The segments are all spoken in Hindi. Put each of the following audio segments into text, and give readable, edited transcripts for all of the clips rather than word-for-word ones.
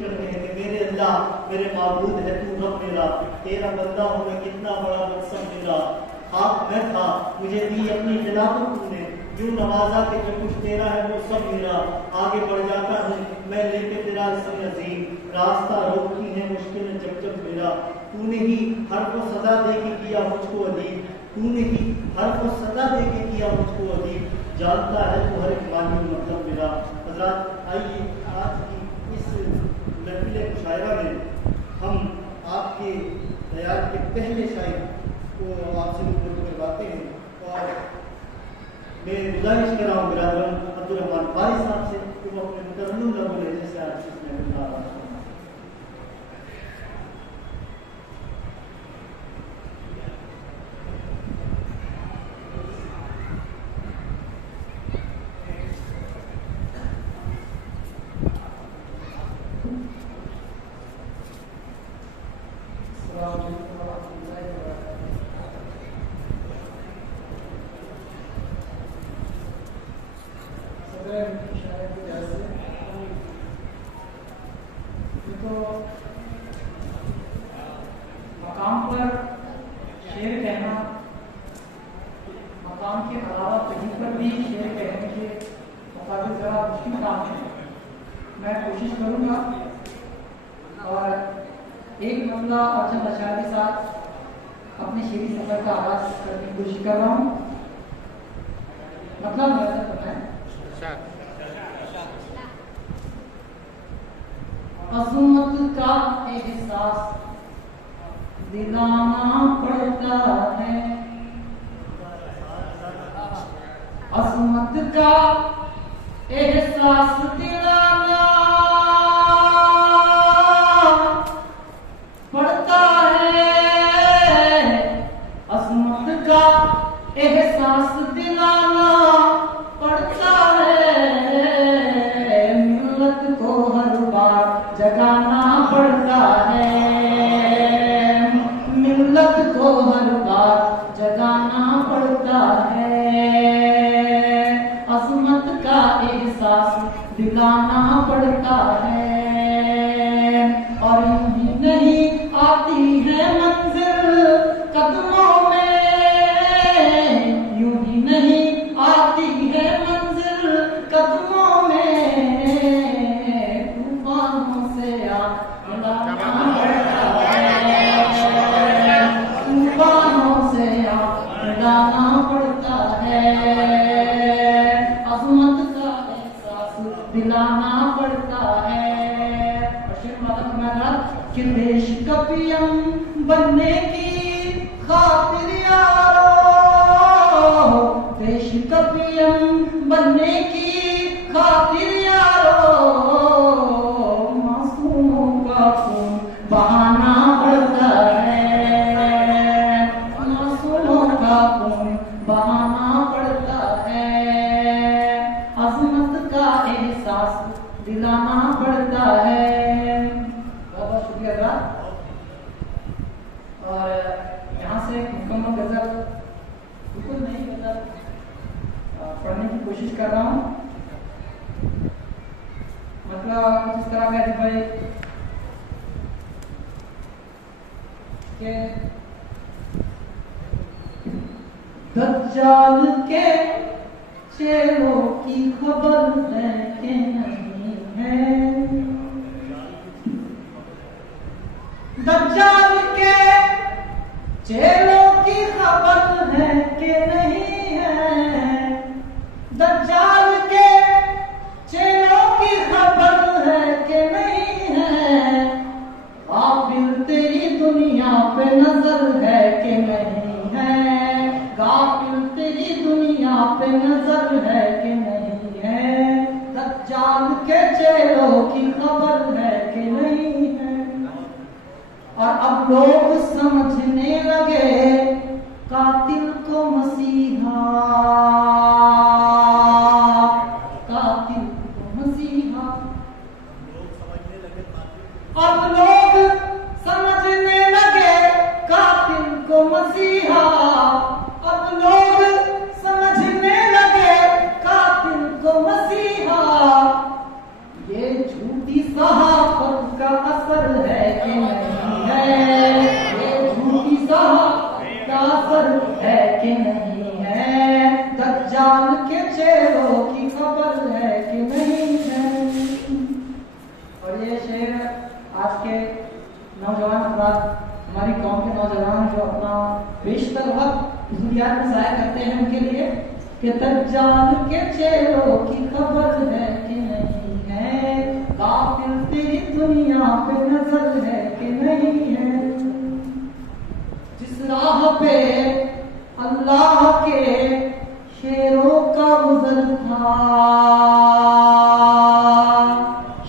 करते हैं कि मेरे अल्लाह मेरे माबूद है, तू रब मेरा, तेरा बंदा हूँ मैं, कितना बड़ा मकसद मेरा। खाक मैं था, मुझे दी अपनी खिलाफत तूने, यूं नवाजा के जो कुछ तेरा है वो सब मेरा। आगे बढ़ जाता हूँ मैं लेके तेरा इसम अजीम, रास्ता रोकती है मुश्किल जब जब मेरा। तूने ही हर को सजा दे के किया मुझको अदीब, तूने ही हर को सजा दे के किया मुझको अदीब, जानता है तू हर एक मानी मतलब मेरा। हज़रात आइए आज की इस महफिल मुशायरा में हम आपके तैयार के पहले शायर को आपसे रुबरू करवाते हैं। और मैं गुजारिश कर रहा हूँ बिरादरान अब्दुल रहमान बारी साहब से कि वो अपने मुतरन्निम लबों लहजे से आज इस महफिल का आगाज़ करें। मकाम पर शेर कहना, मकाम के अलावा कहीं पर भी शेर कहने के मुताबिक जरा मुश्किल काम है। मैं कोशिश करूंगा और एक मसला और चंद अशार के साथ अपने शेरी सफर का आगाज करने की कोशिश कर रहा हूँ। मतलब मुलाज़ा करना है। अज़मत का एहसास दिलाना पड़ता है, अज़मत का एहसास दिलाना पड़ता है, अज़मत का एहसास दिलाना पड़ता है, मिल्लत को हर बार जगाना पड़ता है, मिल्लत को हर बार जगाना पड़ता है, अज़मत का एहसास दिलाना पड़ता है। और यूं ही नहीं आती है मंजिल कदमों में, यूं ही नहीं आती है मंजिल कदमों में, तूफानों से मिलाना पड़ता है, तूफानों से मिलाना पड़ता है, अज़मत का एहसास दिलाना पड़ता है। और शेर माता कि देश का पीएम बनने की खातिर यारो, देश का पीएम बनने की खातिर यारो, मासूमों का खून बहाना पड़ता है, मासूमों का खून बहाना पड़ता है, अज़मत का एहसास दिलाना पड़ता है। बहुत बहुत शुक्रिया। और यहाँ से मुकम्मल गजल बिल्कुल नहीं गजल पढ़ने की कोशिश कर रहा हूँ। मतलब कुछ इस तरह का भाई के दज्जाल के चेहरों की खबर है कि नहीं है, दज्जाल के चेहरों की खबर है कि नहीं है, दज्जाल के चेहरों की खबर है कि नहीं है, गाफिल तेरी दुनिया पे नजर है कि नहीं है, गाफिल तेरी दुनिया पे नजर है कि नहीं है, दज्जाल के चेहरों की खबर है कि नहीं है। और अब लोग समझने लगे कातिल को मसीहा, कातिल को मसीहा, अब लोग समझने लगे कातिल को मसीहा, अब लोग समझने लगे कातिल को मसीहा, ये झूठी सहाफत नौजवान जो अपना बेशतर वक्त ज़रूरियात में ज़ाया करते हैं उनके लिए कि दज्जाल के चेहरों की खबर है कि नहीं है, काफिर तेरी दुनिया पे नजर है कि नहीं है। जिस राह पे अल्लाह के शेरों का गुजर था,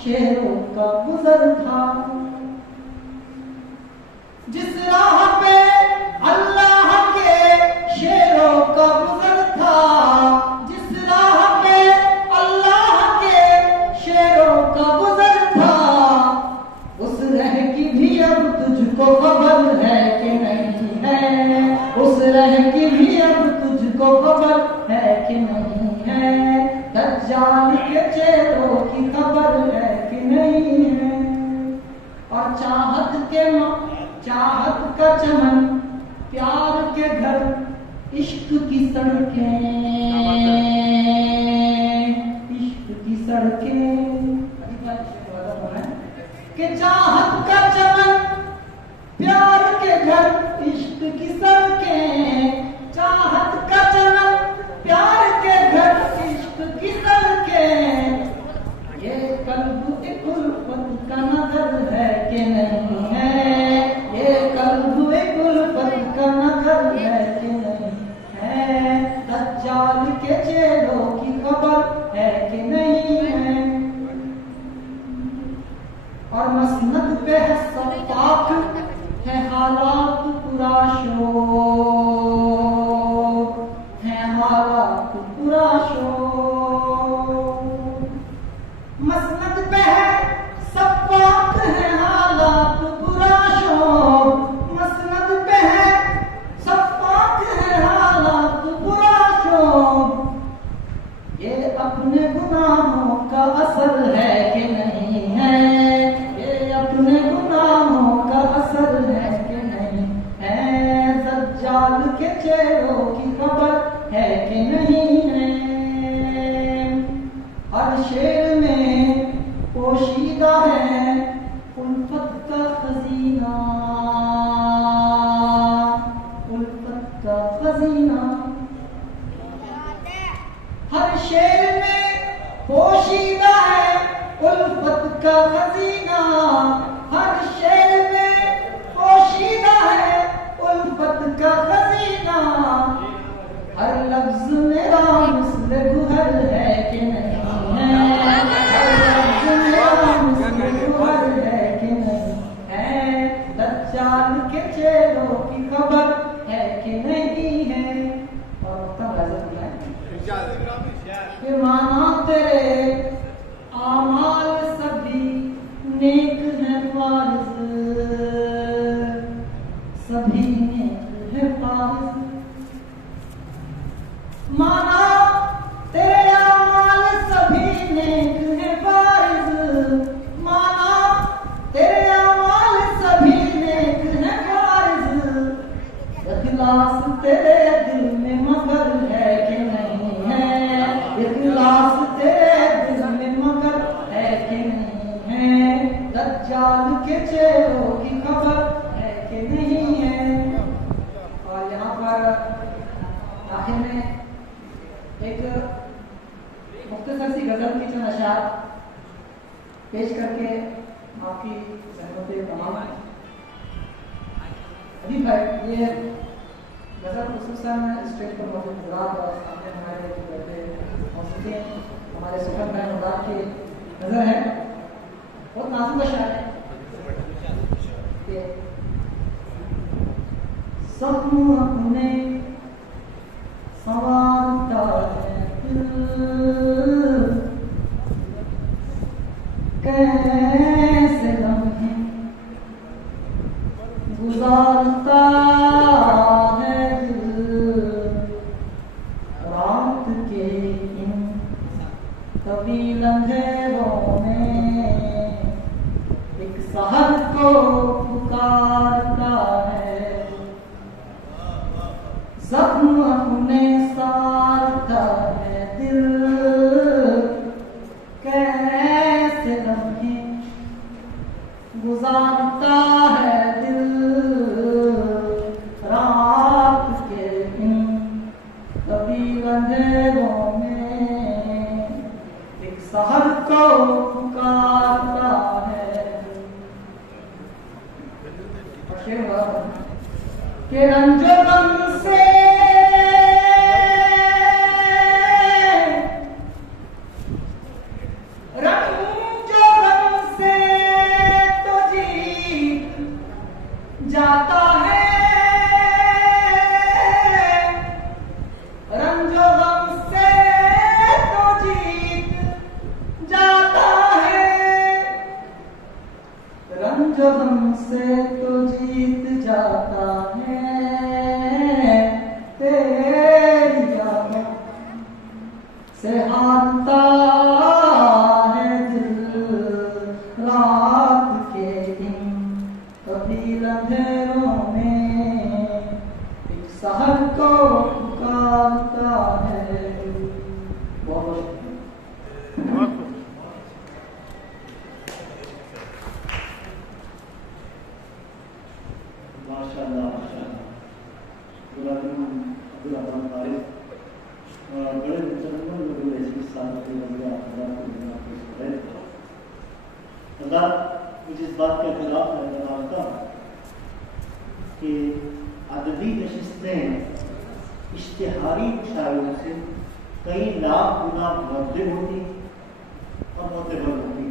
शेरों का गुजर था, जिस राह पे अल्लाह के शेरों का गुजर था, जिस राह पे अल्लाह के शेरों का गुजर था, उस राह की भी अब तुझको खबर है कि नहीं है, उस राह की भी अब तुझको खबर है कि नहीं है, दज्जाल के चेहरों की खबर है कि नहीं है। और चाहत का चमन, प्यार के घर, इश्क की सड़कें, इश्क की सड़कें, कि चाहत का चमन, प्यार के घर, इश्क की सड़कें, चाहत का चमन, प्यार के घर, इश्क की सड़कें, ये कल्ब एक उल्फत का नगर है कि नहीं है, ये कल्ब एक उल्फत का नगर है कि नहीं है, दज्जाल के चेहरों की खबर है कि नहीं है। और मसनद पे है सफ़ाक, है हालात पूरा शोर, है हालात पूरा शोर, मसनद पे है सफ़ाक, है हालात पूरा शोर, मसनद पे है सफ़ाक, है हालात पूरा शोर, ये अपने गुनाहों का असर है कि नहीं है, ये अपने गुनाहों का असर है कि नहीं है, दज्जाल के चेहरों की खबर है कि नहीं है। हर शेर में पोशीदा है उल्फत का खजीना, उल्फत का खजीना, हर शेर में पोशीदा है उल्फत का खजीना, हर शेर में पोशीदा है उल्फत का खजीना, हर लफ्ज मेरा मिस्ल गुहर है कि नहीं है, हर लफ्ज मेरा मिस्ल गुहर है कि नहीं है, दज्जाल के चेहरों की खबर है कि नहीं है। और कि माना तेरे आमाल सभी नेक है फारिज, सभी नेक है फारिज, माना तेरे आमाल सभी नेक है फारिज, माना तेरे आमाल सभी नेक है फारिज, इखलास तेरे दिल में मगर है कि नहीं है, इखलास तेरे दिल में मगर है कि नहीं है, दज्जाल के चेहरों की खबर है कि नहीं है। और यहाँ पर आखिर में एक मुख्तसर सी गजल की चंद अशार पेश करके आपकी सहमत तमाम अभी भाई ये गजल खुसूसन स्टेज पर मौजूद हज़रात और सामने हमारे जो बैठे मौजूद हैं, हमारे सुखद भाई हज़रात की नजर है, बहुत नाजुक अशार है कि सपनों अपने संवारता है दिल, कैसे लम्हे गुजारता है दिल, रात के इन तवील अंधेरों में एक सहर को पुकारता है, जख्म अपने सारता है दिल, कैसे लम्हे गुजारता है दिल, के रंजो गम से तो जीत जाता है, रंजो गम से तो जीत जाता है, रंजो गम से तो जीत जाता है, तेरी यादों से हारता है दिल रात के दिन, कभी अंधेरों में एक सहर को पुकारता है। बहुत माशाअल्लाह माशाअल्लाह। अब्दुल रहमान फारिस बड़े मुसलमान लोग ऐसी साथ के बंदे अल्लाह मुझे इस बात के खिलाफ मैं मानता हूँ कि अदबी नशिस्तें इश्तिहारी मुशायरों से कई लाख गुना मुद्दे होती और मुद्देबल होती,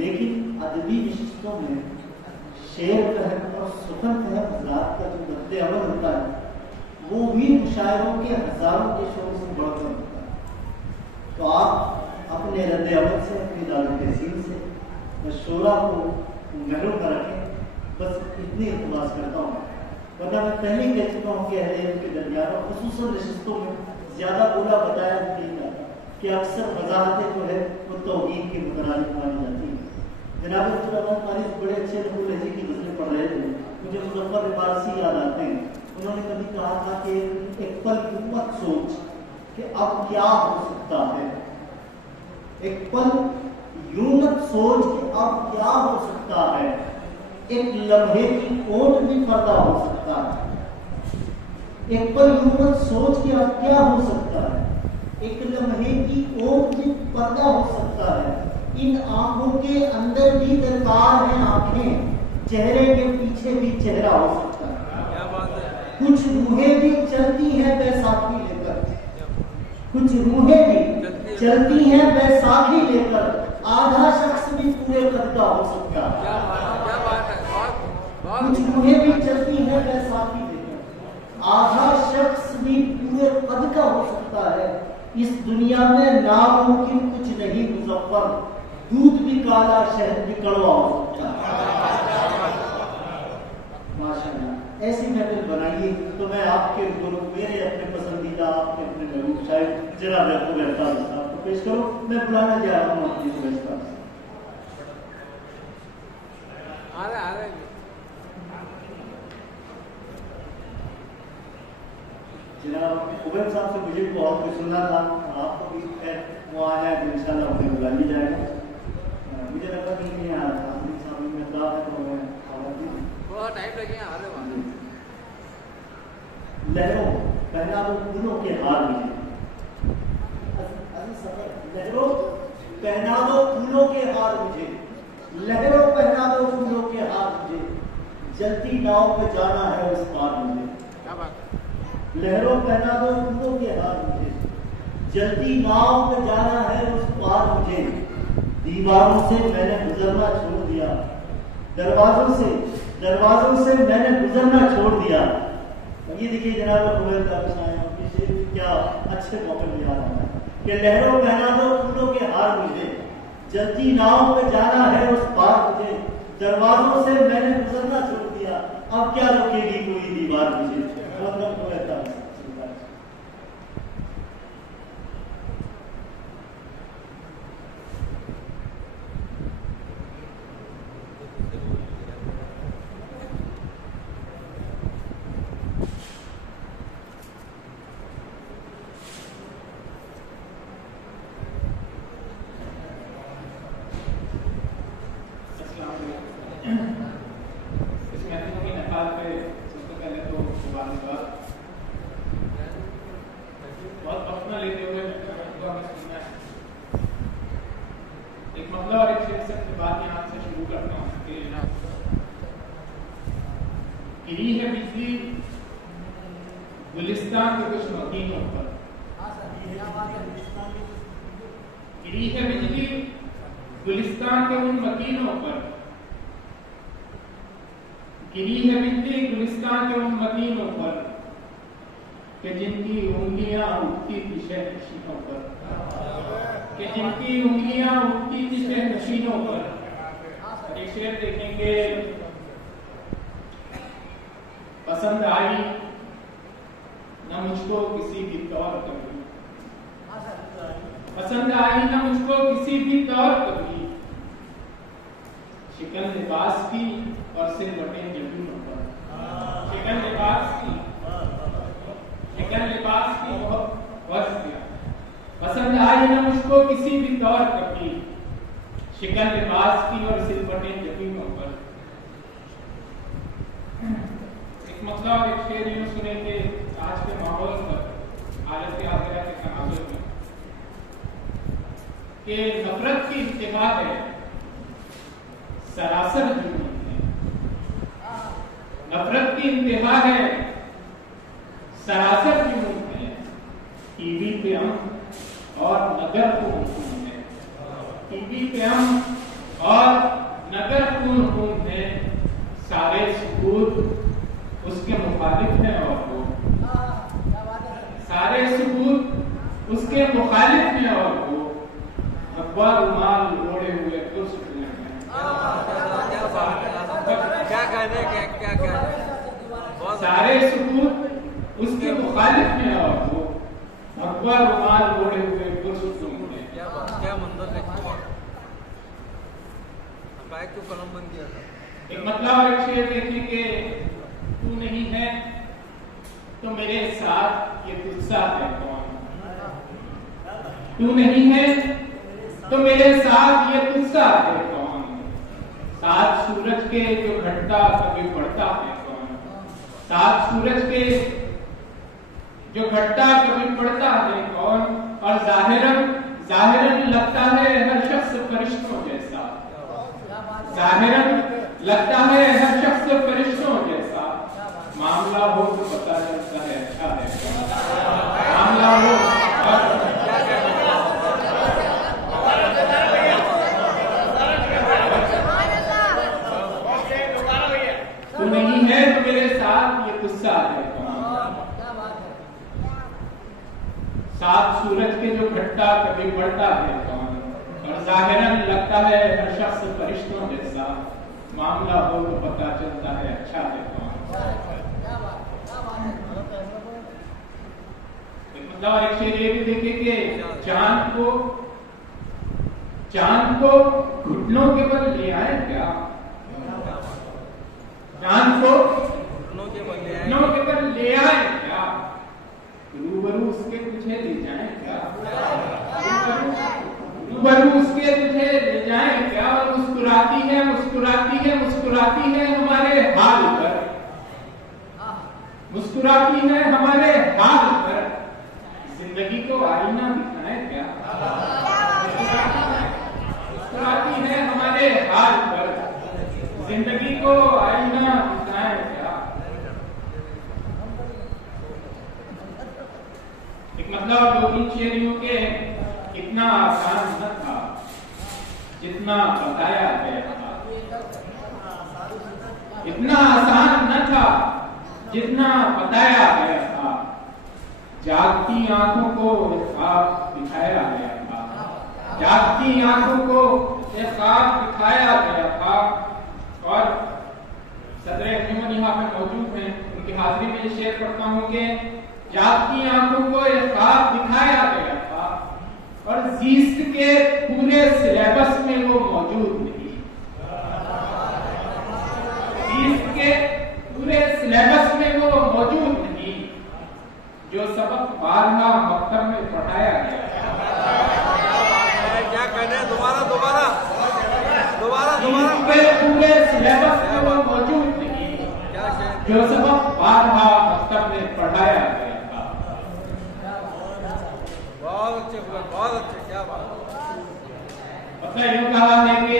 लेकिन अदबी नशिस्तों में शेर कहन और सुखन कहन हज़ार का जो रद्द अमल होता है वो भी मुशायरों के हजारों के शोर से बढ़कर होता है। तो आप अपने रद्द अमल से, अपनी दारुल तहसीन से मशूरा को महरूम न रखें, बस इतनी इल्तिमास करता हूँ। वरना मैं पहले ही कह चुका हूँ कि अहले इल्म के दरमियान और खुसूसन नशिस्तों में ज़्यादा बोला बताया नहीं जाता कि अक्सर वजाहतें जो है वो तौहीद की मुतरादिफ मानी जाती है। जनाब अब्दुल रहमान फारिस बड़े अच्छे नकूल लहज़ी की गज़लें पढ़ रहे थे, मुझे मुज़फ़्फ़र फारसी याद आते हैं। उन्होंने कभी कहा था कि एक पल मत सोच कि अब क्या हो सकता है, एक पल यूं मत सोच कि अब क्या हो सकता है, एक लम्हे की ओट भी पर्दा हो सकता है। एक पल यूं मत सोच कि अब क्या हो सकता है, एक लम्हे की ओट भी पर्दा हो सकता है। इन आंखों के अंदर भी दरकार है आंखें, चेहरे के पीछे भी चेहरा हो सकता है। कुछ रूहें भी चलती हैं बैसाखी लेकर, कुछ रूहें भी चलती हैं बैसाखी लेकर, आधा शख्स भी पूरे कद का हो सकता है। कुछ रूहें भी चलती हैं बैसाखी लेकर, आधा शख्स भी पूरे कद का हो सकता है। इस दुनिया में नामुमकिन कुछ नहीं मुज़फ़्फ़र, दूध भी काला शहद भी कड़वा हो सकता है। माशाअल्लाह, ऐसी महफिल बनाइए तो मैं आपके गुरु, मेरे अपने पसंदीदा, आपके अपने महबूब शायद जनाब याकूब अहताज साहब को पेश करो। मैं बुलाना जा रहा हूँ अपनी शुभेच्छा। जनाब उबैद साहब से मुझे बहुत कुछ सुनना था, आपको भी है वो आ जाए तो इंशाल्लाह उन्हें बुला लिया जाएगा। मुझे लगा कि नहीं यार आदमी साहब में खराब है तो मैं थोड़ा टाइम लगेगा। लहरों पहना दो फूलों के हार मुझे, लहरों पहना दो फूलों के हार मुझे, लहरों पहना दो फूलों के हार मुझे, जलती नाव पे जाना है उस पार मुझे। लहरों पहना दो फूलों के हार मुझे, जलती नाव पे जाना है उस पार मुझे। दीवारों से मैंने गुजरना छोड़ दिया, दरवाजों से मैंने गुजरना छोड़ दिया। ये देखिए जनाब उबैद साहब क्या अच्छे मौके में याद आता है कि लहरों पहना दो फूलों के हार मुझे, जलती नाव पे जाना है उस पार मुझे। दरवाजों से मैंने गुजरना छोड़ दिया, अब क्या रोकेगी कोई दीवार मुझे। यही है गुलिस्तान के कुछ मकीनों पर गिरी है बिजली गुलिस्तान के उन मकीनों पर, गिरी है बिजली गुलिस्तान के उन मकीनों पर कि जिनकी उंगलियां उठती थी शहनशीनों पर, कि जिनकी उंगलियां उठती थी शहनशीनों पर। एक शेर देखेंगे, पसंद आई न मुझको किसी भी तौर कभी, पसंद आई न मुझको किसी भी तौर कभी, शिकन लिबास की और सिर बटे जबीनों पर, शिकन लिबास की, शिकन लिबास की बहुत वर्ष किया। पसंद आई न मुझको किसी भी तौर कभी, शिकन लिबास की और सिर बटे जबीनों पर। एक मतलब एक शेर यूं सुनेंगे आज के माहौल पर, हालत आखिरत के तनाजुर में, कि नफरत की इंतहा है सरासर जुनून है, नफरत की इंतहा है सरासर जुनून है, टीवी पे हम और नगर खून है, टीवी पे हम और नगर खून है, सारे सबूत उसके मुखालिफ हैं और वो सारे सबूत उसके मुखालिफ हैं और वो भगवा रुमाल ओढ़े हुए पुरस्कार हैं। क्या कहने क्या सारे सबूत उसके मुखालिफ हैं और वो भगवा रुमाल ओढ़े हुए पुरस्कार हैं। क्या मंजर देखा, बैग को कलम बन किया था। एक मतलब और एक शेर देखेंगे, तू नहीं है तो मेरे साथ ये तुझसा है कौन, तू नहीं है तो मेरे साथ ये तुझसा है कौन, साथ सूरज के जो घटता कभी बढ़ता है कौन, साथ सूरज के जो घटता कभी बढ़ता है कौन, और जाहिरन जाहिरन लगता है हर शख्स फरिश्तों जैसा, जाहिरन लगता है हर शख्स फरिश्तों जैसा, मामला हो तो पता चलता है अच्छा है, मामला हो तू नहीं है तो मेरे साथ ये गुस्सा है, साथ सूरज के जो घटता कभी बढ़ता है कौन, और जाहिरन लगता है हर शख्स फरिश्तों जैसा, मामला हो तो पता चलता है अच्छा है कौन। मतलब एक शेर ये भी देखेंगे, चांद को घुटनों के बल ले आए क्या, चांद को घुटनों के बल ले आए क्या, रूबरू उसके तुझे ले जाए क्या, रूबरू उसके तुझे ले जाए क्या, और मुस्कुराती है मुस्कुराती है मुस्कुराती है हमारे हाल पर, मुस्कुराती है हमारे हाल पर, जिंदगी को आईना दिखाए क्या, मुस्कुराती है हमारे हाल पर, जिंदगी को आईना दिखाए क्या। एक मतलब दो तीन शेरियों के, इतना आसान न था जितना बताया गया था, इतना आसान न था जितना बताया गया था, जागती आंखों को ख्वाब दिखाया गया था, जागती आंखों को ख्वाब दिखाया गया था। और सदर अंजुमन यहाँ पे मौजूद हैं, उनकी हाजिरी में ये शेर पढ़ता हूँ कि जागती आंखों को ख्वाब दिखाया गया था, और जीस्ट के पूरे सिलेबस में वो मौजूद नहीं, जीस्ट के पूरे सिलेबस में वो मौजूद नहीं, जो सबक बारहा मकतब में पढ़ाया गया। क्या कहने, दोबारा पूरे सिलेबस में वो मौजूद नहीं, जो सबक बारहा मकतब में पढ़ाया गया था। बहुत अच्छे, क्या बात। मतलब यूं कहा है कि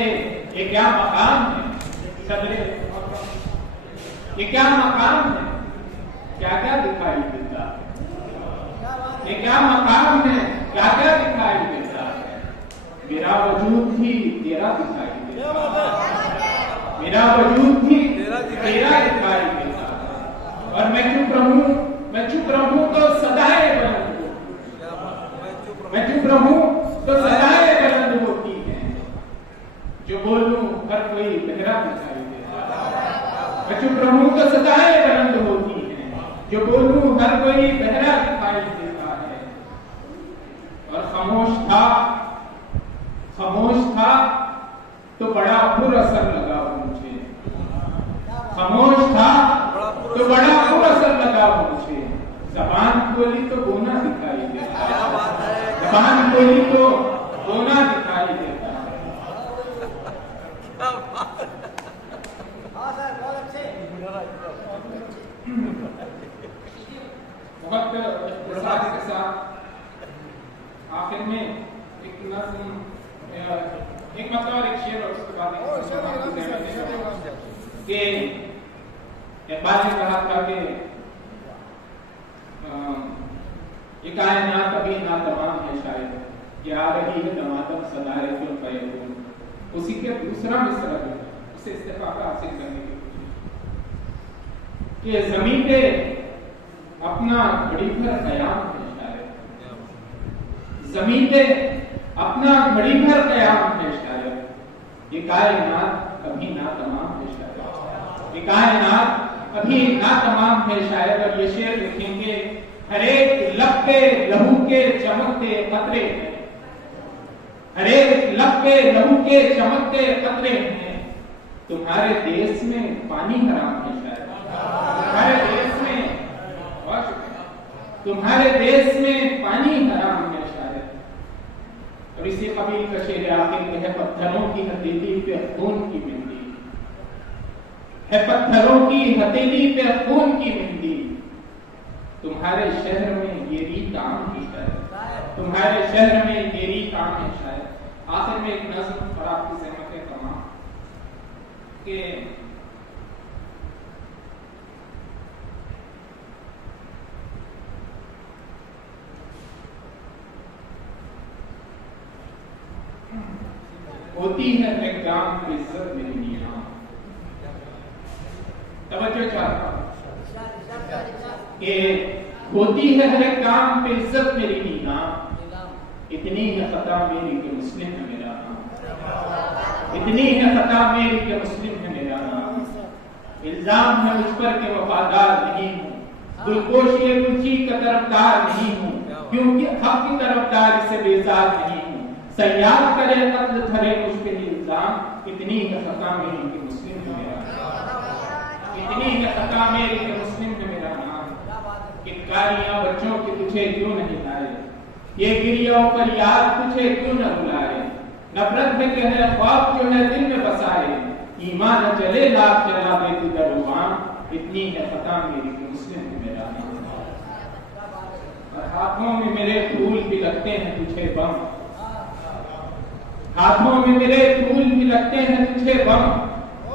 ये क्या मकाम है सदरे, ये क्या मकाम है, क्या क्या दिखाई देता है, तेरा दिखाई देता है, मेरा वजूद भी तेरा दिखाई देता है। और मैं चुप रहूं तो सदाएं बुलंद हो, मैं चुप रहूं तो सदाएं बुलंद होती हैं। जो बोलूं हर कोई बहरा दिखाई देता है, मैं चुप रहूं तो सदाएं बुलंद होती हैं। जो बोलूं हर कोई बहरा दिखाई देता है। और खामोश था तो बड़ा पुरअसर लगा मुझे, खामोश था तो बड़ा पुरअसर लगा मुझे। ज़बान खोली तो गोना दिखाई देता है, ज़बान खोली तो गोना दिखाई देता है। बहुत प्रसाद के साथ आखिर में एक नज़्म, एक मतलब और एक शेर और उसके बाद कि इकबाल ने कहा था कि ये कायनात अभी नातमाम है शायद, कि आ रही है दमादम सदाए क्यों फयकून। उसी के दूसरा मिसरा जो है उसे इस्तिफाका हासिल करने की कोशिश कि जमीन पे अपना घड़ी भर कयाम है शायद, जमीन पे अपना घड़ी भर कयाम है शायद। ये कायनात कभी ना तमाम है शायद, ये कायनात कभी ना तमाम है शायद। और ये शेर लिखेंगे, हर एक लब पे लहू के चमकते कतरे हैं, हर एक लब पे लहू के चमकते कतरे हैं। तुम्हारे देश में पानी हराम है शायद, तुम्हारे देश में, तुम्हारे देश में पानी हराम है शायद। और इसी कबील का शेर आखिर में है, पत्थरों की हथेली पे खून की मेहंदी है, पत्थरों की हथेली पे खून की मेहंदी। तुम्हारे शहर में ये रीत आम है शायद, तुम्हारे शहर में ये रीत आम है शायद। आखिर में एक नज़्म और आपकी सहमत है तमाम कि होती है एग्जाम की इज्जत मेरी नीलाम। तवज्जो चाहता हूं कि होती है हर एक काम पे इज्जत मेरी नीलाम। इतनी है खता मेरी कि मुस्लिम है मेरा नाम, इतनी है खता मेरी कि मुस्लिम है मेरा नाम। इल्जाम है मुझ पर कि वफादार नहीं हूँ, गुलकोशी गुलची का तरफदार नहीं हूँ, क्योंकि हक की तरफदार से बेजार नहीं हूँ। सयाद करे कत्ल धरे मुझ पे इल्जाम। इतनी है खता मेरी कि मुस्लिम है मेरा नाम, इतनी है खता मेरी कि मुस्लिम है मेरा नाम। कितकारियां बच्चों की तुझे क्यों नहीं लाए, ये गिरियों पर याद तुझे क्यों न बुलाए। नफरत में के है ख्वाब जो है दिल में बसाए, ईमान न चले लाख चला दे तू दरुआन। इतनी है खता मेरी कि मुस्लिम है मेरा नाम। और हाथों में मेरे फूल भी लगते हैं तुझे बम, हाथों में मेरे फूल भी लगते हैं तुझे बम।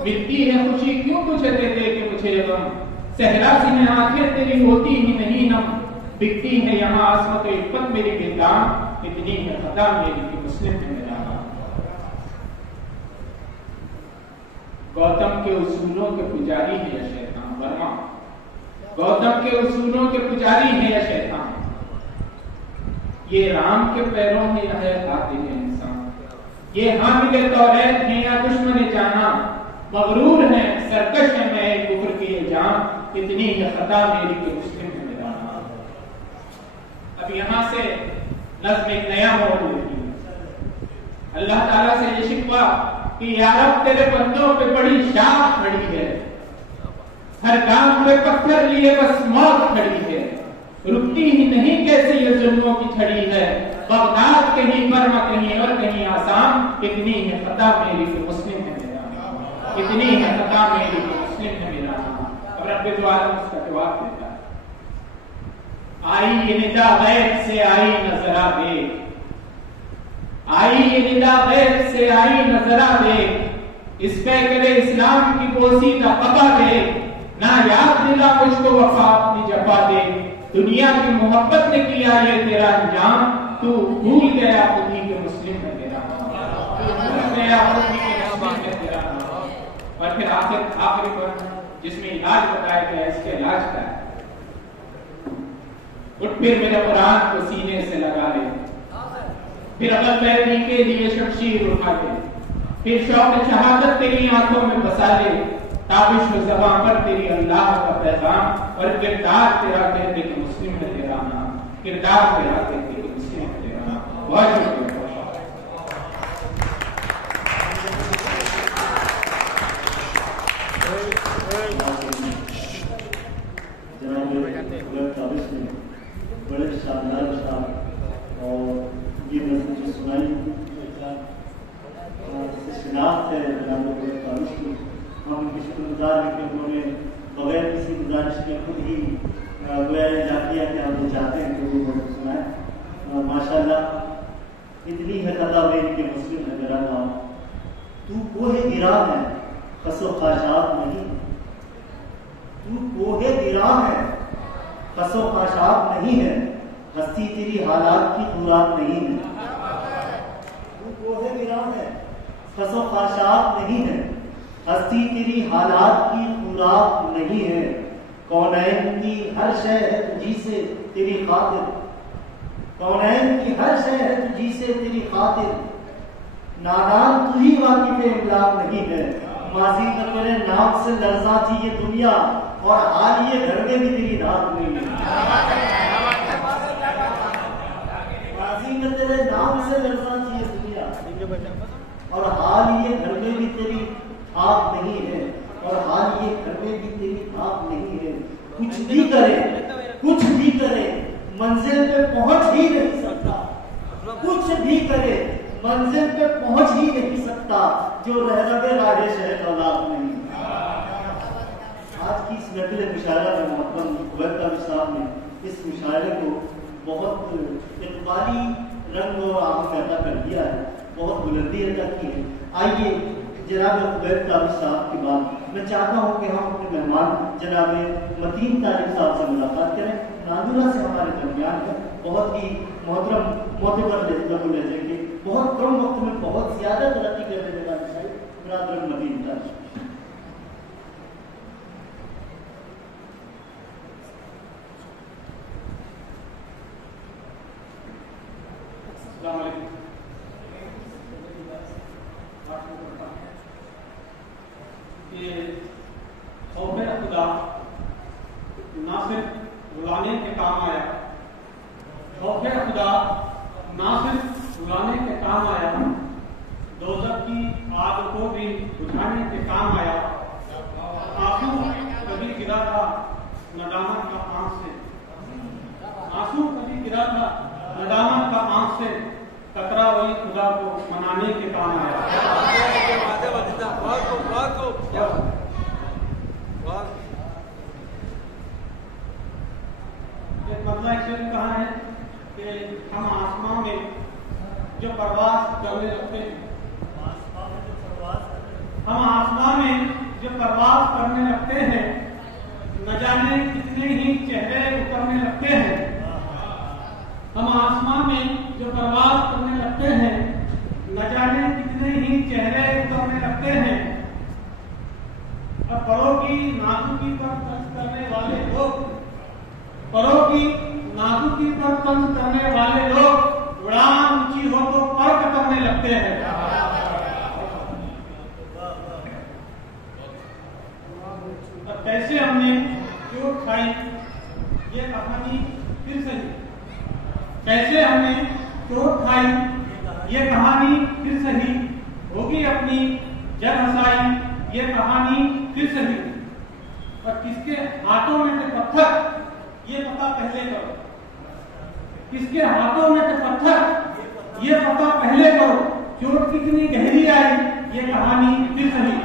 मिलती है खुशी क्यों तुझे दे दे के मुझे गम। सहरा सी में आंखें तेरी होती ही नहीं नम, बिकती है यहाँ आसमत इफ़्फ़त मेरी बेदाम। इतनी है खता मेरी कि मुस्लिम है मेरा नाम। गौतम के उसूलों के पुजारी है यह शैतान वर्मा, गौतम के उसूलों के पुजारी है यह शैतान। ये राम के पैरों में यह है कातिल इंसान, ये हामिले तौरात है या दुश्मन जाना। मगरूर है सरकश है मैं कुफ्र के जान। इतनी है खता मेरी कि मुस्लिम है मेरा नाम। अब यहाँ से नज़्म एक नया मोड़ लेती है। अल्लाह ताला से ये शिकवा कि या रब तेरे बंदों पे बड़ी शाख खड़ी है, हर काम पे पत्थर लिए बस मौत खड़ी है। रुकती ही नहीं कैसे ये जुल्मों की छड़ी है, बगदाद कहीं बर्मा कहीं और कहीं आसाम। इतनी है खता मेरी कि मुस्लिम है मेरा नाम, इतनी है खता मेरी कि मुस्लिम है मेरा नाम। अब रब्बे दो आलम उसका जवाब देता है, आई ये निदा गैब से आई नजरा देख, आई ये निदा गैब से आई नजरा देख। इस पे करे इस्लाम की पोसीदा कबा देख, ना याद दिला मुझको वफा अपनी जफा दे। दुनिया की मोहब्बत ने किया ये तेरा अंजाम, तू भूल गया खुद ही के मुस्लिम है तेरा नाम। गया आखिरी में तेरा नाम। और फिर आखिरी पर जिसमें इलाज बताया गया, इसके इलाज का है। उठ फिर मेरे कुरान को सीने से लगा ले, फिर अगल बैरी के लिए शमशीर उठा ले, फिर शौक शहादत तेरी आंखों में बसा ले, ताबिश ज़बां पर तेरी अल्लाह का पैगाम, और किरदार तेरा कहते कि मुस्लिम है तेरा नाम, किरदार तेरा कहते कि मुस्लिम है तेरा नाम। बहुत शुक्रिया। बड़े शानदार शान और ये नज़म जो सुनाई शिनाख्त है हम उनके शुक्रगुजार हैं कि उन्होंने बगैर किसी गुजारिश के खुद ही गोया जा किया कि हम जो चाहते हैं कि वो सुनाए। माशाल्लाह इतनी है कदा मेरी के मुस्लिम है मेरा नाम, तू कोहे गिरा है खसो खाशात नहीं, तू कोहे गिरा है खसो खाशात नहीं है, हस्ती तेरी हालात की खुराक नहीं है। तू कोहे गिरा है खसो खाशात नहीं है, हस्ती तेरी हालात की खुराक नहीं है। कौनैन की हर शय है तुझी से तेरी खातिर, कौनैन की हर शय है तुझी से तेरी खातिर, नादान तू ही वाकिफ इमलाक नहीं है। माजी में तेरे नाम से लर्जा थी ये दुनिया, और हाल ये घर में भी तेरी रात नहीं है। माजी में तेरे नाम से लर्जा थी ये दुनिया, और हाल ये घर में भी तेरी आप नहीं है, और हाल ये घर में भी तेरी आप नहीं है। कुछ भी करे, कुछ भी करे, मंजिल पे पहुंच ही नहीं सकता, कुछ भी करे मंजिल पे पहुंच ही नहीं सकता जो रहरबे राहे शहर औलाद नहीं। आज की इस नकल मुशायरा में मोहतरम कुवैत साहब ने इस मुशायरे को बहुत इक़बाली रंग और आम पैदा कर दिया है, बहुत बुलंदी अदा की है। आइए जनाब कुवैत साहब के बाद मैं चाहता हूँ कि हम अपने मेहमान जनाब मतीन तारिक साहब से मुलाकात करें। नादुरा से हमारे दरमियान है, बहुत ही मोहतरम मोतबर लहजे के बहुत कम वक्त में बहुत ज्यादा तरक्की कर देने वाले शायद ब्रादर मतीन तारिक। ये खौफ खुदा ना सिर्फ रुलाने के काम आया, खौफ खुदा ना सिर्फ रुलाने के काम आया, दोज़ख की आग को भी बुझाने के काम आया। आंसू कभी गिरा था नदामत का आंख से, आंसू कभी गिरा था नदामत का आंख से, कतरा वही खुदा को मनाने के काम आया। मतलब एक्चुअली कहा है कि हम आसमान में जो परवास करने लगते हैं, हम आसमान में जो परवास करने लगते हैं, न जाने कितने ही चेहरे उतरने लगते हैं। हम आसमान में जो परवास करने लगते हैं, न जाने कितने ही चेहरे उतरने लगते हैं। अब परों की नाजुकी पर तंज करने वाले लोग, परों की नाजुकी पर तंज करने वाले लोग उड़ान ऊंची हो तो पर्क करने लगते हैं। अब कैसे हमने चोट खाई ये कहानी फिर से, कैसे हमने चोट खाई ये कहानी फिर सही, होगी अपनी जग हसाई ये कहानी फिर सही। और किसके हाथों में से पत्थर ये पता पहले करो, किसके हाथों में से पत्थर ये पता पहले करो, चोट कितनी गहरी आई ये कहानी फिर सही।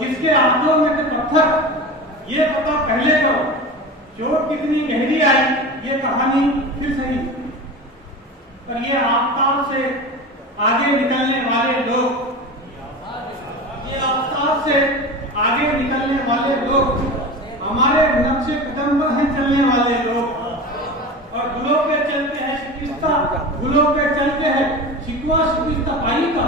किसके हाथों में से पत्थर ये पता पहले करो, चोट कितनी गहरी आई ये कहानी फिर सही। पर ये आफताब से आगे निकलने वाले लोग, ये आफताब से आगे निकलने वाले लोग, हमारे नक्शे कदम पर हैं चलने वाले लोग, और गुलों पे चलते हैं शिकस्ता, गुलों पे चलते हैं शिकवा शिकस्ता पाई का,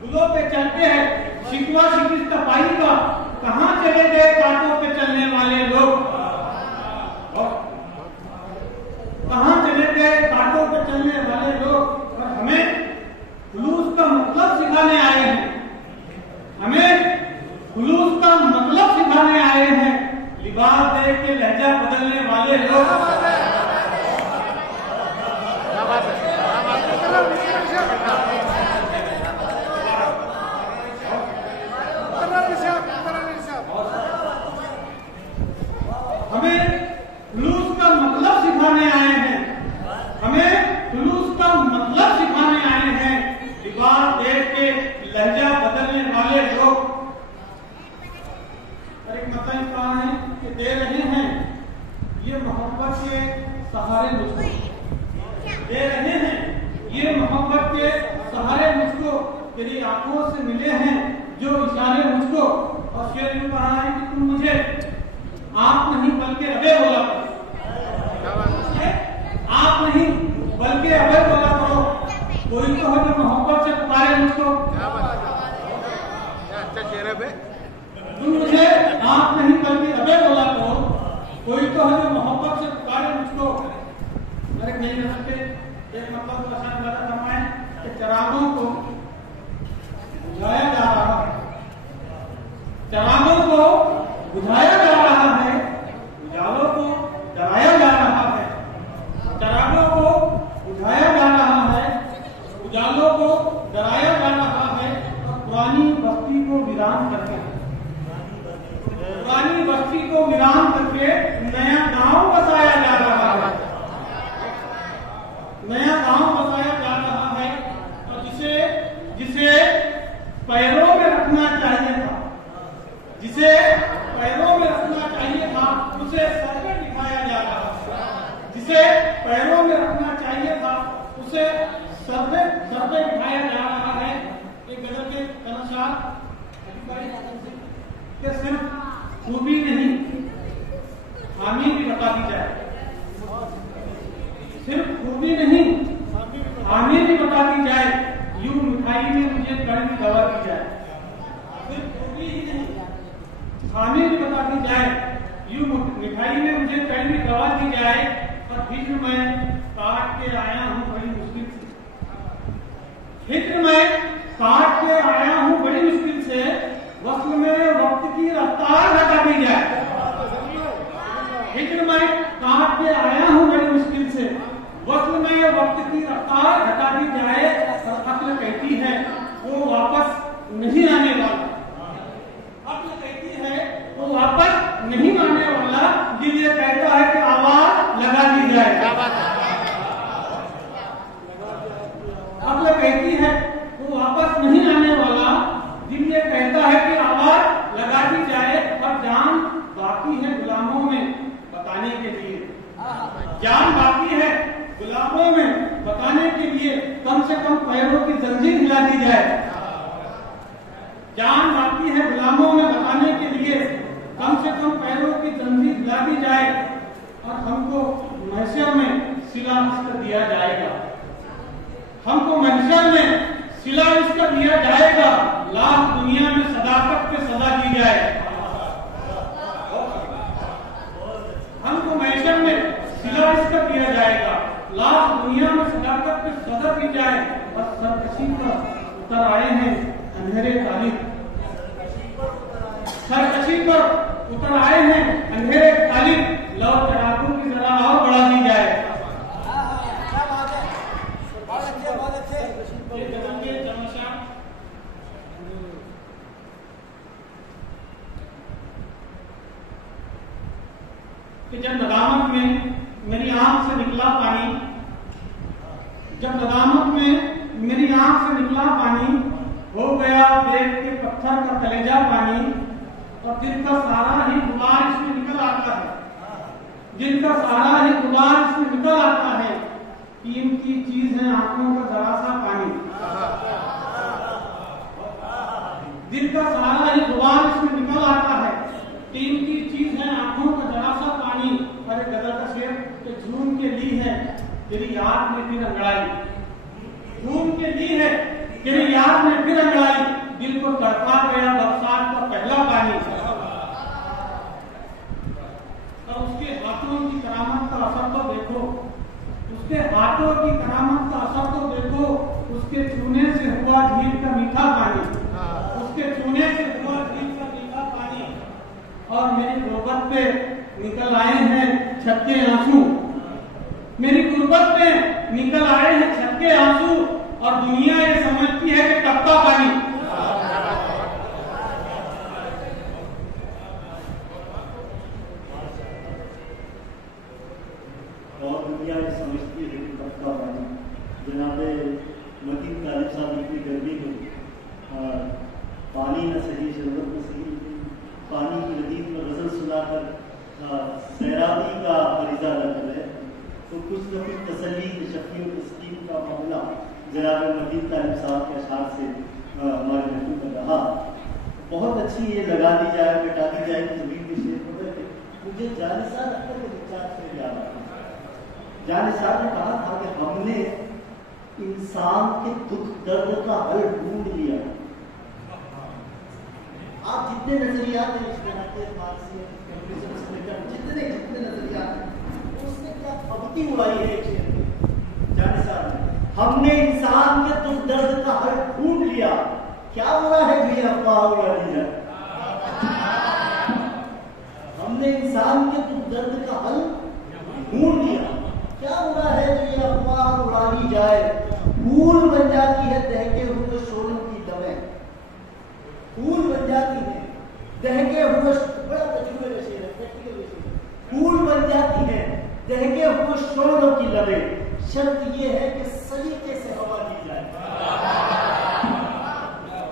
गुलों पे चलते हैं शिकवा शिकस्ता पाई का। कहाँ चले गए कांटों पे चलने वाले लोग, कहाँ चले गए कांटों पे चलने वाले लोग। और हमें खुलूस का मतलब सिखाने आए हैं, हमें खुलूस का मतलब सिखाने आए हैं। लिबास देख के लहजा बदलने वाले लोग, हमें खुलूस का मतलब सिखाने आए हैं, हमें खुलूस का मतलब सिखाने आए हैं। लिबास देख के लहजा बदलने वाले लोग। और एक मतलब कहा है कि दे रहे हैं ये मोहब्बत के सहारे मुझको, दे रहे हैं ये मोहब्बत के सहारे मुझको, तेरी आंखों से मिले हैं जो इशारे मुझको। और शेर यूं कहा है कि तुम मुझे आप नहीं बल्कि अबे बोला करो, आप नहीं बल्कि अबे बोला करो। कोई तो हो जो मोहब्बत से पुकारे मुझको, तुम मुझे आप नहीं बल्कि अबे बोला करो। कोई तो है जो मोहब्बत से पुकारे मुझको। अरे नहीं रखते एक मतलब तो आसान बता फरमाए कि चरागों को बुझाया जा रहा है, चरागों को बुझाया जा रहा है, उजालों को डराया जा रहा है। चरागों को बुझाया जा रहा है, उजालों को डराया जा रहा है। और पुरानी बस्ती को वीरान करके, पुरानी बस्ती को वीरान करके नया गांव बसाया जा रहा है, नया गांव बसाया जा रहा है। और जिसे जिसे पैरों में रखना चाहिए था, जिसे पैरों में रखना चाहिए था, उसे सर पे दिखाया जा रहा है। जिसे पैरों में रखना चाहिए था, उसे सर पे दिखाया जा रहा है। एक गजल के अनुसार कि सिर्फ खूबी नहीं खामी भी बता दी जाए, सिर्फ खूबी नहीं खामी भी बता दी जाए। यूं मिठाई में मुझे कड़वी दवा दी जाए, सिर्फ खूबी ही नहीं खामी भी बता दी जाए। यूं मिठाई में मुझे कड़वी दवा दी जाए। और हिज्र में काट के आया हूँ बड़ी मुश्किल से, हिज्र में काट के आया हूँ बड़ी मुश्किल से। वस्ल में वक्त की रफ्तार घटा दी जाए, हिज्र में काट के आया हूँ बड़ी मुश्किल से। वस्ल में वक्त की रफ्तार घटा दी जाए। और अक्ल कहती है वो वापस नहीं आने वाला, अक्ल कहती है वो वापस नहीं आने वाला। दिल ये कहता है कि आवाज लगा दी जाए, अक्ल कहती है वो वापस नहीं आने वाला। दिल ये कहता है कि आवाज लगा दी जाए। और जान बाकी है गुलामों में बताने के लिए, जान बाकी है गुलामों में बताने के लिए। कम से कम पैरों की जंजीर हिला दी जाए, जान बाकी है गुलामों में बताने के लिए। कम से कम पैरों की जंजीर हिला दी जाए। और हमको महशर में सिला इसका दिया जाएगा, हमको महशर में सिला इसका दिया जाएगा। लाख दुनिया में सदाकत पे सजा दी जाए, हमको महशर में सिला इसका दिया जाएगा। लाख दुनिया में सदाकत पे सजा दी जाए। और सरकशी पर उतर आए हैं अंधेरे तारीख, सरकशी पर उतर आए हैं अंधेरे तारीख। लो चरागों की जरा और बढ़ा दी जाए। कि जब नदामत में मेरी आंख से निकला पानी, जब नदामत में मेरी आंख से निकला पानी, हो गया देख के पत्थर का कलेजा पानी। और दिल का सारा ही गुबार इसमें निकल आता है, दिल का सारा ही गुबार इसमें निकल आता है। कीमती चीज है आंखों का जरा सा पानी, दिल का सारा ही गुबार इसमें निकल आता है। कीमती चीज है आंखों का जरा सा पानी। अरे गदर का शेर कि झूम तेरी याद में फिर अंगड़ाई, ढूंढ के दी है तेरी याद में फिर अंगड़ाई, दिल को तड़पा गया बरसात का पहला पानी। और उसके हाथों की करामत का असर तो देखो, उसके हाथों की करामत का असर तो देखो, उसके छूने से हुआ झील का मीठा पानी, उसके छूने से हुआ झील का मीठा पानी। और मेरी गुर्बत पे निकल आए हैं छत के आंसू, मेरी गुर्बत पे निकल आए हैं छत के आंसू, और दुनिया ये समझती है कि टपका पानी। और दुनिया ये समझती है कि टपका पानी। जनाबे मतीन तालिब साहब इतनी गर्मी में पानी न सही, शरबत न सही, पानी की नदीद में गजल सुनाकर सैराबी का फरीजा अदा कर रहे, तो कुछ न कुछ तसल्ली, शफी और तस्कीन का मामला जनाब मतीन तालिब साहब के अशार से हमारे महसूस कर रहा। बहुत अच्छी ये लगा दी जाए, मिटा दी जाए कि जमीन के शेर पकड़ के मुझे जानिसार अख्तर के विचार से याद आता। जानिसार ने कहा था कि हमने इंसान के दुख दर्द का हल ढूंढ लिया। आप जितने नजरियात हैं जितने नजरियात हैं उसने क्या पगती उड़ाई है एक शेर में। जानिसार ने हमने इंसान के दुख दर्द का हल ढूंढ लिया, क्या बुरा है जो ये अफवाह उड़ा दी जाए। हमने इंसान के दुख दर्द का हल ढूंढ लिया, क्या बुरा है जो ये अफवाह उड़ा दी जाए। फूल बन जाती है दहके हुए शोरों की दमें, फूल बन जाती है दहके हुए, बड़ा तजुर्बे का शेर है, प्रैक्टिकल शेर है। फूल बन जाती है दहके हुए शोरों की लबें, शर्त यह है कि सलीके से हवा दी जाए।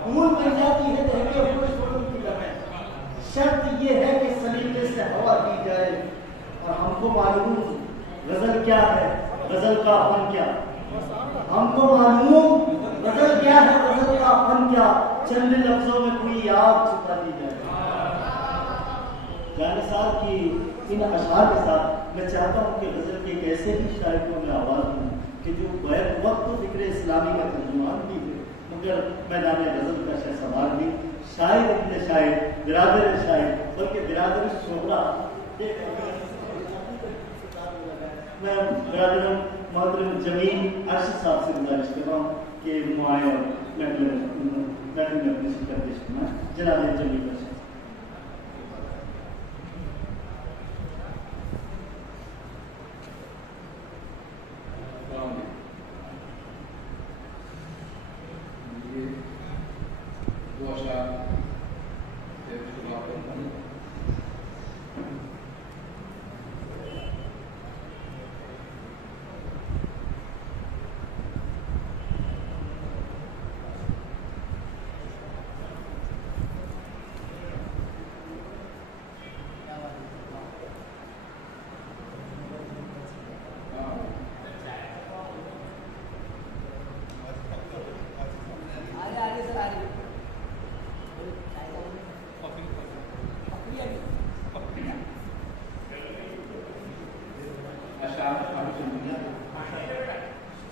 फूल बन जाती है दहके हुए शोरों की लबें, शर्त यह है कि सलीके से हवा दी जाए। और हमको मालूम गजल क्या है, गजल का फन क्या, हमको मालूम गजल क्या है, गजल का फन क्या, चंद लफ्जों में कोई याद छुपा दी जाए। जानिसार की इन अशार के साथ मैं चाहता हूँ कि गजल के एक ऐसे भी शायर को मैं आवाज दूँ कि जो बैक वक्त तो फिक्र इस्लामी का तर्जुमान भी है, मगर मैदान गजल का शहसवार भी, शायर इतने शायर, बिरादर शायर, बल्कि बिरादर शोहरा। मैं बिरादर मोहतरम जमीन अर्शद साहब से गुजारिश कर रहा हूँ कि मुआय और मैं अपनी शिकत पेश करना। जनाब जमीन अर्शद।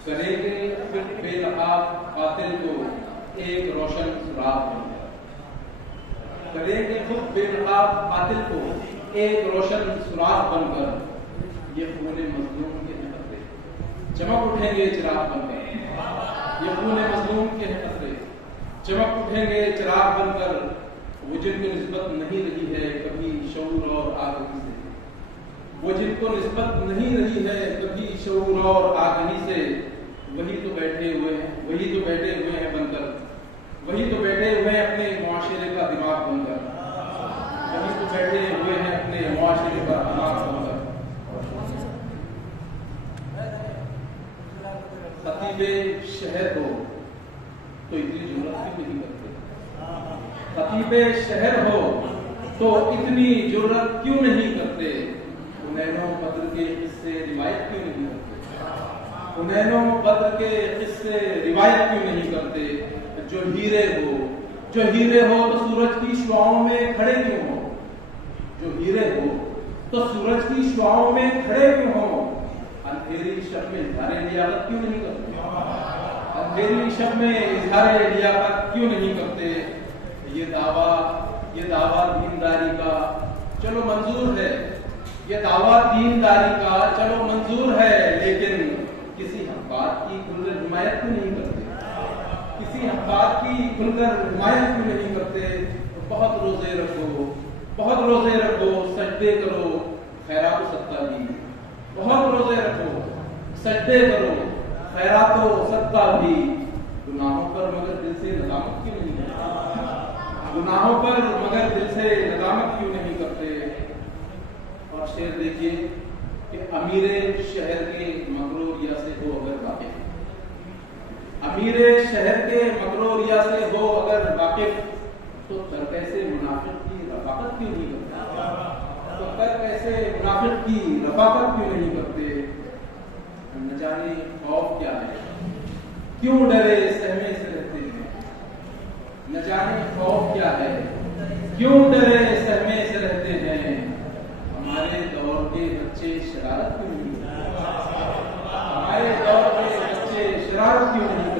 करेंगे फिर बेनकाब कातिल को एक रोशन सुराग बनकर, करेंगे खुद बेनकाब कातिल को एक रोशन सुराग बनकर, ये खूने मजलूम के खतरे चमक उठेंगे चिराग बनकर, ये खूने मजलूम के खतरे चमक उठेंगे चिराग बनकर, वो जिनको निस्बत नहीं रही है कभी शऊर और आगनी से, वो जिनको निस्बत नहीं रही है कभी शऊर और आगनी से, वही तो बैठे हुए हैं, वही तो बैठे हुए हैं बनकर, वही तो बैठे हुए हैं अपने मुआशरे का दिमाग बनकर, वही तो बैठे हुए हैं अपने मुआशरे का दिमाग बनकर। खतीबे शहर हो तो इतनी जुर्रत क्यों नहीं करते, खतीबे शहर हो तो इतनी जुर्रत क्यों नहीं करते, हुनैनो बद्र के किस्से रिवायत क्यों नहीं करते, हुनैनो बद्र के किस्से रिवायत क्यों नहीं करते, जो हीरे हो तो सूरज की शुआओं में खड़े क्यों हो, जो हीरे हो तो सूरज की शुआओं में खड़े क्यों हो, अंधेरी शब में इज़हारे लियाकत क्यों नहीं करते? अंधेरी शब में इज़हारे लियाकत क्यों नहीं करते? ये दावा दीनदारी का चलो मंजूर है, ये दावा दीनदारी का चलो मंजूर है, लेकिन किसी हम बात की खुलकर हिमायत क्यों नहीं करते? किसी हम बात की खुलकर हिमायत क्यों नहीं करते? तो बहुत रोजे रखो, सजदे करो, खैरात सदका भी, बहुत रोजे रखो, सजदे करो, खैरात सदका भी, गुनाहों पर मगर दिल से नदामत क्यों नहीं करते? गुनाहों पर मगर दिल से नदामत क्यों नहीं करते? और शेर देखिए कि अमीरे शहर के मकरूरिया से हो अगर वाकिफ, अमीरे शहर के मकरूरिया से हो अगर वाकिफ, तो तर कैसे मुनाफिक की रफाकत क्यों नहीं करते? तो तर कैसे मुनाफिक की रफाकत क्यों नहीं करते? न जाने खौफ क्या है, क्यों डरे सहमे से रहते हैं? न जाने खौफ क्या है, क्यों डरे सहमे से रहते हैं? हमारे दौर के बच्चे शरारत क्यों नहीं करते? हमारे दौर के बच्चे शरारत क्यों नहीं करते?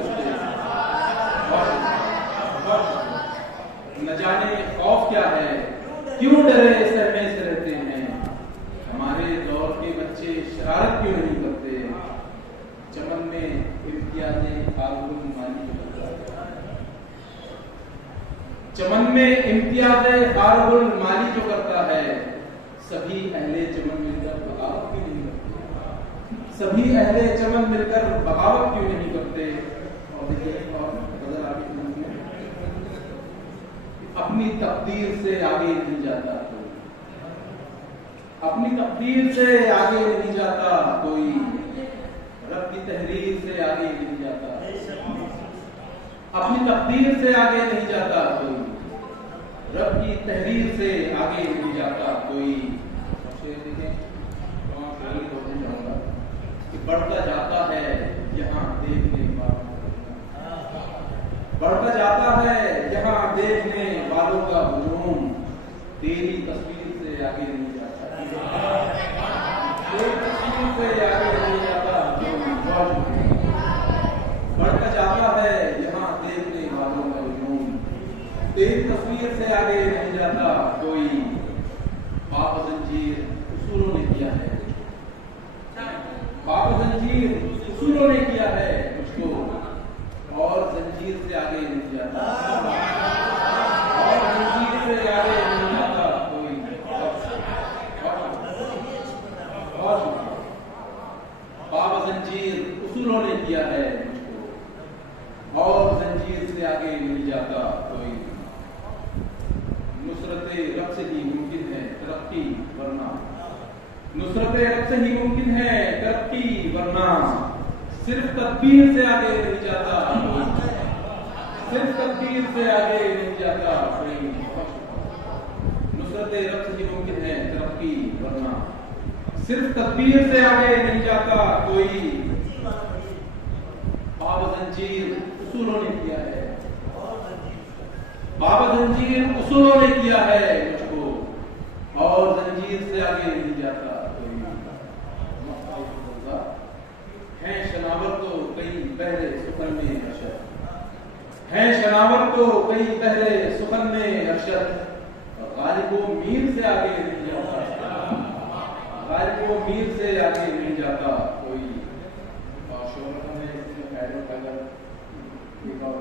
न जाने खौफ क्या है, क्यों डरे सहमे से रहते हैं? हमारे दौर के बच्चे शरारत क्यों नहीं करते? चमन में इम्तियाज़े खारुल माली जो करता है, चमन में इम्तियाज़े खारुल माली जो करता है, सभी अहले चमन मिलकर बगावत क्यों नहीं करते? सभी अहले चमन मिलकर बगावत क्यों नहीं करते? और देखिए नजर आगे अपनी तकदीर से आगे नहीं जाता कोई, अपनी तकदीर से आगे नहीं जाता कोई, रब की तहरीर से आगे नहीं जाता, अपनी तकदीर से आगे नहीं जाता कोई, रब की तहरीर से आगे नहीं जाता कोई। कि बढ़ता जाता है यहाँ देखने बढ़ता जाता है यहाँ देखने वालों का हुजूम, तेरी तस्वीर से आगे नहीं जाता, तेरी तस्वीर से आगे नहीं जाता। बढ़ता जाता है यहाँ देखने वालों का हुजूम, तेरी तस्वीर से आगे नहीं जाता कोई। बाप जंजीर उसूलों ने किया है, बाप जंजीर उसूलों ने किया है मुझको, और जंजीर से आगे नहीं जाता, और जंजीर से आगे नहीं जाता कोई। बाबा जंजीर उसूलों ने किया है मुझको, और जंजीर से आगे नहीं जाता कोई। नुसरते रब से ही मुमकिन है तरक्की वरना, नुसरते रब से ही मुमकिन है तरक्की वरना, सिर्फ तदबीर से आगे नहीं जाता कोई, सिर्फ तदबीर से आगे नहीं जाता कोई। नुसरत रब से ही मुमकिन है तरक्की वरना, सिर्फ तदबीर से आगे नहीं जाता कोई। बाबा जंजीर उसूलों ने किया है, बाबा जंजीर उसूलों ने किया है मुझको, और जंजीर से आगे नहीं जाता कोई। है शनावर तो कई पहले सुखन में अरशद, है शनावर तो कई पहले सुखन में अरशद, गालिबो मीर से आगे नहीं जाता, गालिबो मीर से आगे नहीं जाता कोई। और शोहरत में इसमें पैरों का अगर एक और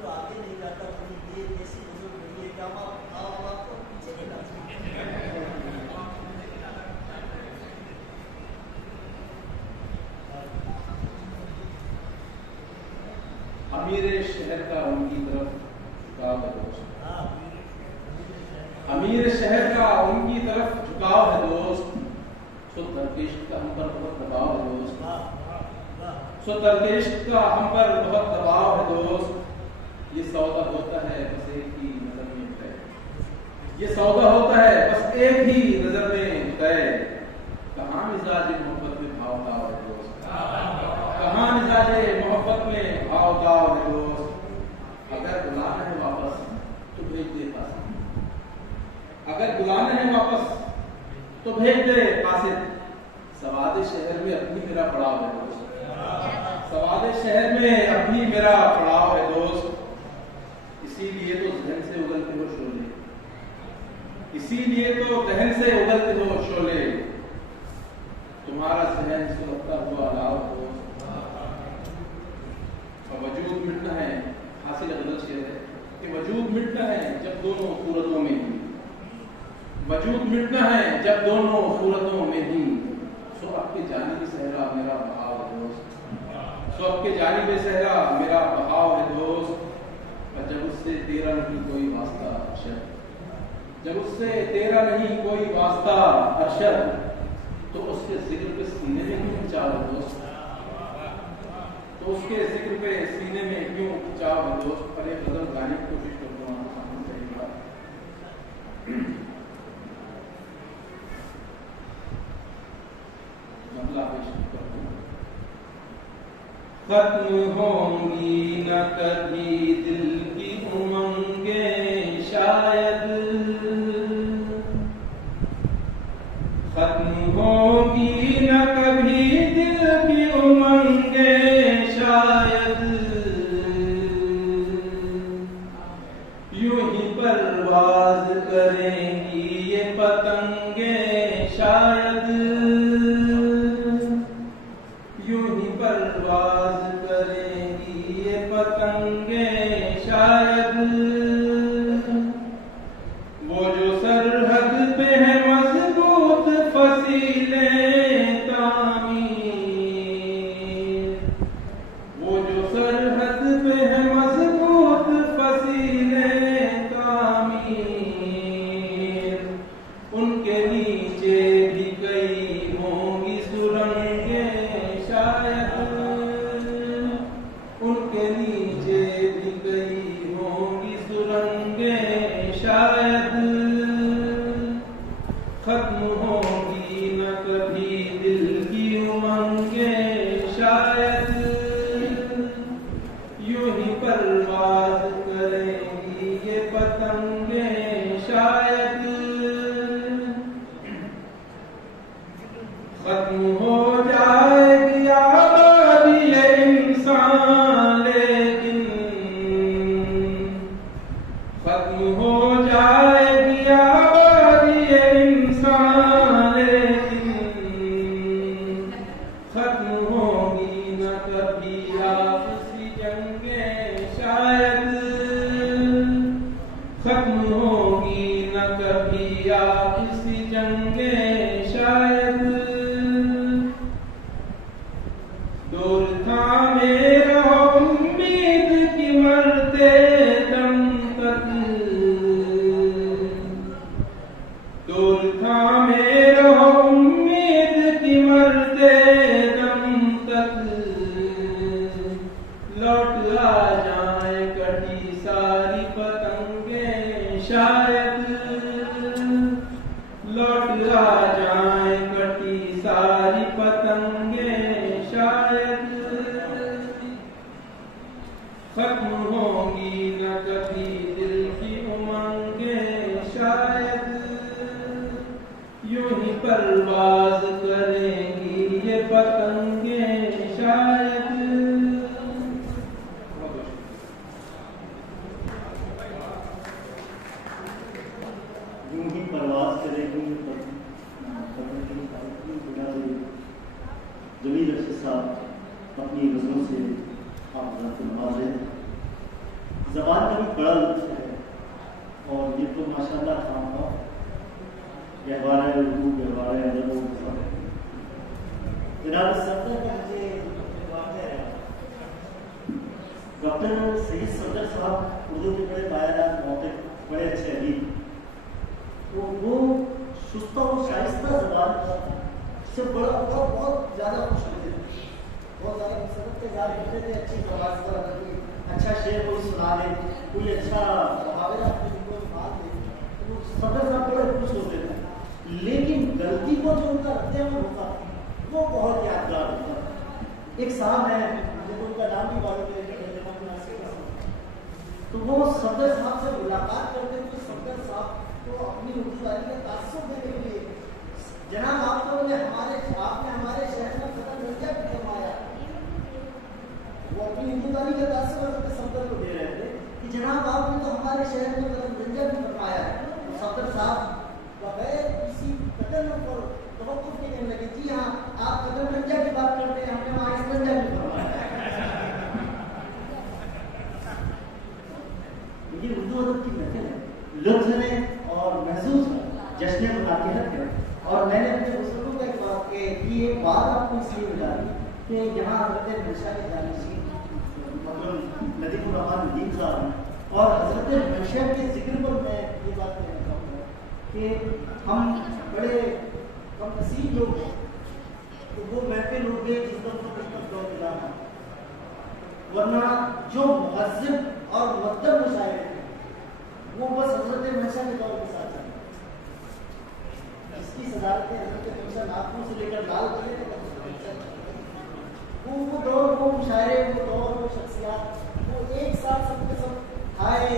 तो आगे नहीं जाता, ये ऐसी बुजुर्ग नहीं है कि आपको पीछे नहीं ला सकते। अमीर शहर का उनकी तरफ झुकाव है दोस्त, अमीर शहर का उनकी तरफ झुकाव है दोस्त, सो दरवेश का हम पर बहुत दबाव है दोस्त, सो दरवेश का हम पर बहुत दबाव है दोस्त। ये सौदा होता है बस एक ही नजर में तय, ये सौदा होता है बस एक ही नजर में तय। कहाँ मिजाज मोहब्बत में भाव दाव है दोस्त, कहाँ मिजाज मोहब्बत में भाव दाव है दोस्त। अगर बुलाना है वापस अगर बुलाना है वापस तो भेज दे कासिद। सवादे शहर में अपनी मेरा पड़ाव है दोस्त, सवादे शहर में अपनी मेरा पड़ाव है दोस्त। इसीलिए तो जहन से उगलते हो शोले, इसीलिए तो दहन से उगलते हो शोले। तुम्हारा जहन सुलगता हुआ लाभ दोस्त। और वजूद मिटना है, हासिल गलत शेर है कि वजूद मिटना है जब दोनों सूरतों में ही, वजूद मिटना है जब दोनों सूरतों में ही। सो आपके जानिब सहरा मेरा बहाव है दोस्त, सो आपके जानिब सहरा मेरा बहाव है दोस्त। और जब उससे तेरा नहीं कोई वास्ता अरशद, जब उससे तेरा नहीं कोई वास्ता अरशद, तो उसके जिक्र पे सीने में क्यों चाव है दोस्त, तो उसके जिक्र पे सीने में क्यों चाव है दोस्त। पर एक गजल गाने की कोशिश करता हूँ, खत्म होंगी न कभी दिल की उमंगें शायद, खत्म होंगी न कभी दिल की उमंगें शायद। यूं ही परवाज करेंगी ये पतंगें शायद, यूं ही परवाज करेंगी ये पतंगें शायद। वो जो सरहद पे है मजबूत फसीलें तामीर, वो जो सरहद पे है मजबूत फसीलें तामीर, उनके नीचे भी कई होंगी सुरंगें शायद, उनके नीचे भी कई होंगी सुरंगें शायद। खत्म होंगी न कभी दिल की उमंगें शायद, यूं ही परवाज करेंगी ये पतंगें शायद। खत्म हो जाएगी आबादी ये इंसान लेकिन, खत्म हो जाएगी आबादी ये इंसान लेकिन, खत्म होगी न कभी आपसी जंगें शायद, खत्म होगी न कभी आपसी जंगें शायद। दूर थामे रहो उम्मीद की मरते दम तक, दूर थामे रहो उम्मीद की मरते दम तक। लौट आ जाए कटी सारी पतंगें शायद, लौट आ जाए कटी सारी पतंगें शायद। खत्म होंगी न कभी दिल की उमंगें शायद, यूं ही परवाज करेंगी ये पतंगें शायद। यूं ही परवाज करेंगी जमील अरशद साहब अपनी गज़लों से आप को नवाजे। ज़बान का भी बड़ा लुत्फ़ है और ये तो माशाअल्लाह काम का व्यवहार है, उर्दू व्यवहार है, अदब और जनाब सफदर का मुझे वाक़या है। डॉक्टर सैयद सफदर साहब उर्दू के बड़े बायरात मौके बड़े अच्छे अदीब, तो वो सुस्ता और शाइस्ता ज़बान से बड़ा बहुत ज़्यादा खुश होते थे, बहुत ज़्यादा खुश के याद होते थे। अच्छी ज़बान से अच्छा शेर कोई सुना दे, कोई अच्छा मुहावरा अपने को बात दे, तो सफदर साहब बड़े खुश होते थे। लेकिन गलती को जो उनका रद्द अमल होता वो बहुत यादगार होता। एक साहब है, मुझे उनका नाम भी मालूम है, तो वो सफदर साहब से मुलाकात करते थे। सफदर साहब तो अपनी उम्मीदवारी का तासुब देने के लिए जनाब आपने हमारे शहर में कदम रंजा भी फरमाया। वो अपनी उम्मीदवारी का तासुब हज़रत सफदर को दे रहे थे कि जनाब आपने तो हमारे शहर में कदम रंजा भी फरमाया है। तो सफदर साहब बगैर किसी कदम पर तवक्कुफ के कहने लगे जी हाँ आप कदम रंजा की बात करते हैं, हमने वहाँ इस रंजा भी फरमाया। ये उर्दू अदब की महफिल है, लुत्फ है और महसूस है, जश्न मुनाकिरत है। और मैंने अपने बुजुर्गों को एक बात की एक बात आपको इसलिए बता दी कि यहाँ हज़रत हंशा के जानशीन मतलब नदीपुर रहमान नदीम साहब हैं और हज़रत हंशा के जिक्र पर मैं ये बात कहना चाहूँगा कि हम बड़े कम नसीब लोग हैं तो वो महफिल हो गए जिस दौर वरना जो मुहज़्ज़िब और मुअद्दब मुशायरे थे वो बस हज़रत हंशा के दौर के साथ चले, जिसकी सदारतें हज़रत हंशा नाखून से लेकर लाल किले तक वो दौर, वो मुशायरे, वो दौर, वो शख्सियात, वो एक साथ सबके सब आए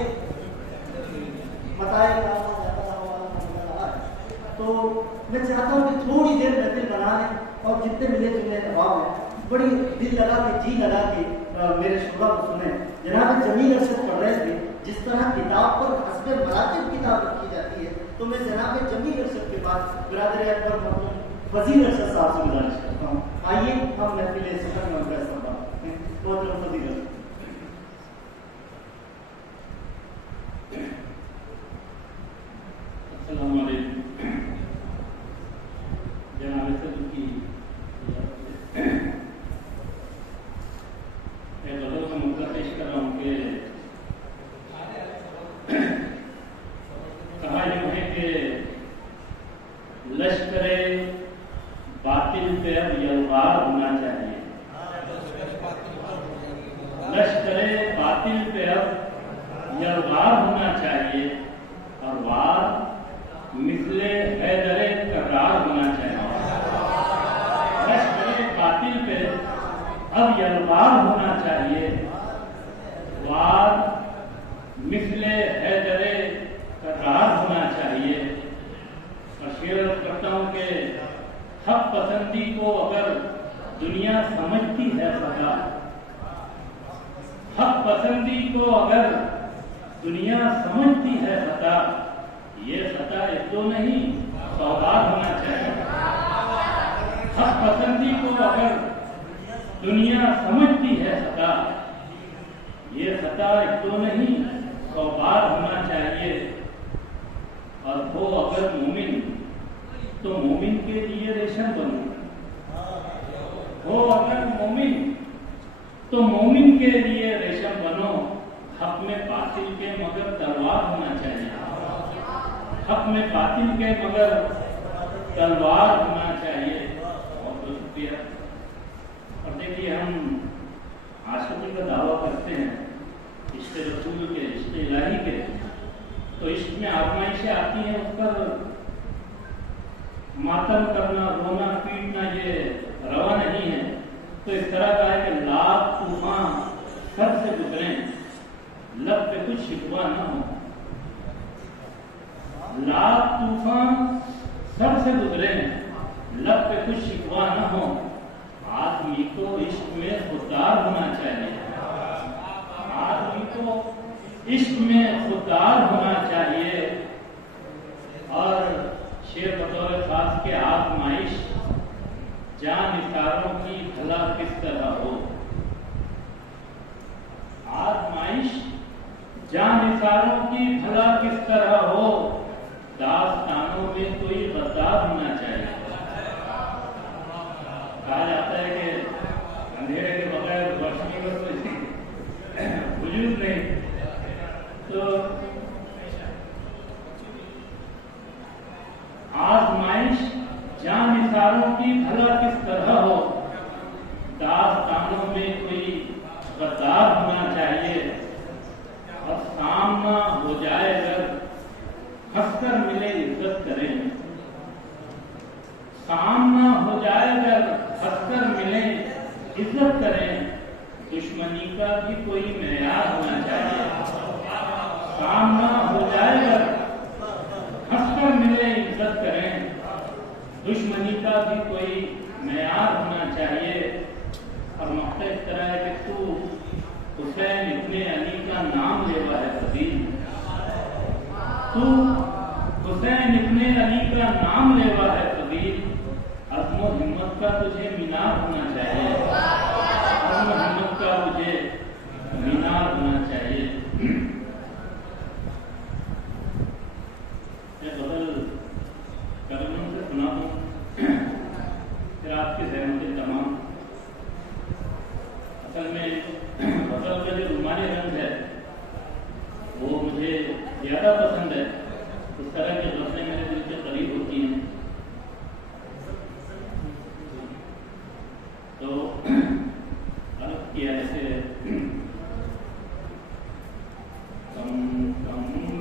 बताए जाता था। तो मैं चाहता हूँ कि थोड़ी देर महफिल बना लें और जितने मिले जुले दबाव हैं बड़ी दिल लगा के जी लगा के मेरे शुरा को सुने। जनाब जमील अरशद पढ़ रहे थे, जिस तरह किताब पर हस्बे मरातिब किताब रखी जाती है तो मैं जनाब जमील अरशद के बाद बिरादर अकबर मोहम्मद फजील अरशद साहब से गुजारिश करता हूँ, आइए हम महफिल सफर में फैसला करते हैं। बहुत फजील अरशद। अस्सलाम वालेकुम। जनाब सदर की गज़ल का मुद्दा पेश कर रहा हूँ कि कहा यूँ है कि लश्करे बातिल पे अब यलगार होना चाहिए, लश्करे बातिल पे अब यलगार होना चाहिए और वार मिसले हैदरे करार होना चाहिए। लश्करे बातिल पे अब यलगार होना चाहिए, वार मिसले हैदरे करार होना चाहिए। और शेर करता हूँ कि हक पसंदी को अगर दुनिया समझती है खता, हक पसंदी को अगर दुनिया समझती है खता, ये खता एक दो नहीं 100 बार होना चाहिए। हक पसंदी को अगर दुनिया समझती है खता, ये खता एक दो नहीं 100 बार होना चाहिए। और वो अगर मोमिन तो मोमिन के लिए रेशम बनो, वो अगर मोमिन तो मोमिन के लिए रेशम बनो। हक में बातिल के मगर तलवार होना चाहिए, हक में बातिल के मगर तलवार होना चाहिए। बहुत शुक्रिया। और देखिए हम आशिकी का दावा करते हैं इश्क़ रसूल के, इश्क़ इलाही के, तो इश्क़ में आजमाइशें आती हैं, उस पर मातम करना, रोना पीटना ये रवा नहीं है। तो इस तरह का है कि लाख तूफान सर से गुजरें, लब पे कुछ शिकवा न हो। लाख तूफान सर से गुजरें, लब पे कुछ शिकवा न हो। आदमी को इश्क में खुददार होना चाहिए, आदमी को इश्क में खुददार होना चाहिए। और शेर बतौर खास के आजमाइश जान निसारों की भला किस तरह हो, आजमाइश जान निसारों की भला किस तरह हो। दास्तानों में कोई गद्दार होना चाहिए। कहा जाता है कि अंधेरे के बगैर रोशनी का कोई वजूद नहीं। तो आजमाइश जान निसारों की भला किस तरह हो, दास्तानों में कोई गद्दार होना चाहिए। और सामना हो जाए अगर हंसकर मिले इज्जत करें, सामना हो जाए अगर हंसकर मिले इज्जत करें। दुश्मनी का भी कोई मेयार होना चाहिए। सामना हो जाए अगर से इज्जत करें, दुश्मनी का भी कोई मेयार होना चाहिए। और मौका इस तरह है कि तू हुसैन इब्ने अली का नाम लेवा है फजील, तू हुसैन इब्ने अली का नाम लेवा है फजील, अज़्म हिम्मत का तुझे मीनार होना चाहिए, अज़्म हिम्मत का तुझे मीनार होना चाहिए। मैं बदल कलम से सुना हूँ, फिर आपकी सहमति तमाम। असल में बदल का जो रुमाली रंग है वो मुझे ज्यादा पसंद है, उस तरह की गज़लें मेरे दिल के करीब होती हैं। तो अर्ज़ किया ऐसे, कम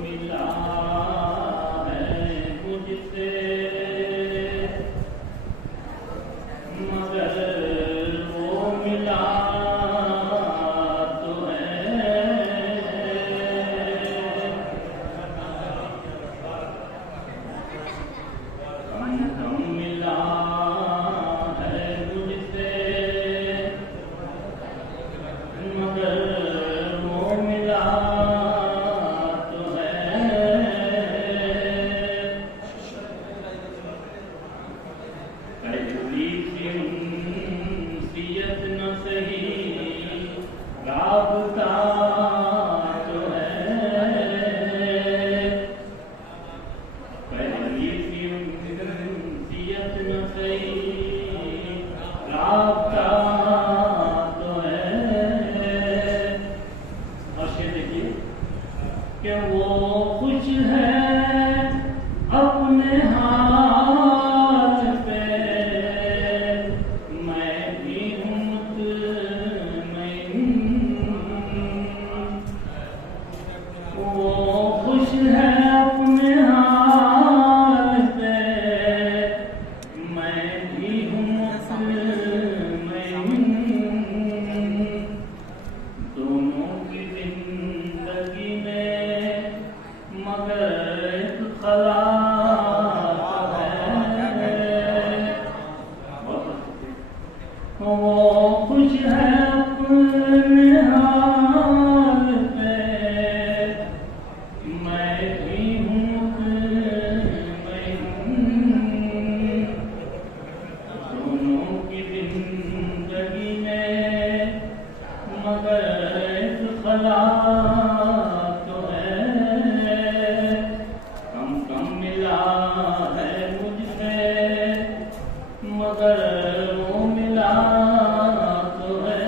मिला है मुझसे मगर वो मिला तो है, कम मिला है मुझसे मगर वो मिला तो है, पहली सी उनसियत न सही राबता तो है, पहली सी उनसियत न सही राबता तो है। और शेर देखिए कि वो खुश है अपने हाल पे, मैं भी हूँ मुतमईन, वो खुश है अपने हाल पे, मैं भी हूँ मुतमईन, दोनों की जिंदगी में मगर एक खला है, वो खुश है अपने हाल पे, मैं भी हूँ मुतमईन, दोनों की जिंदगी में मगर एक खला तो है, कम मिला है मुझसे मगर वो मिला तो है,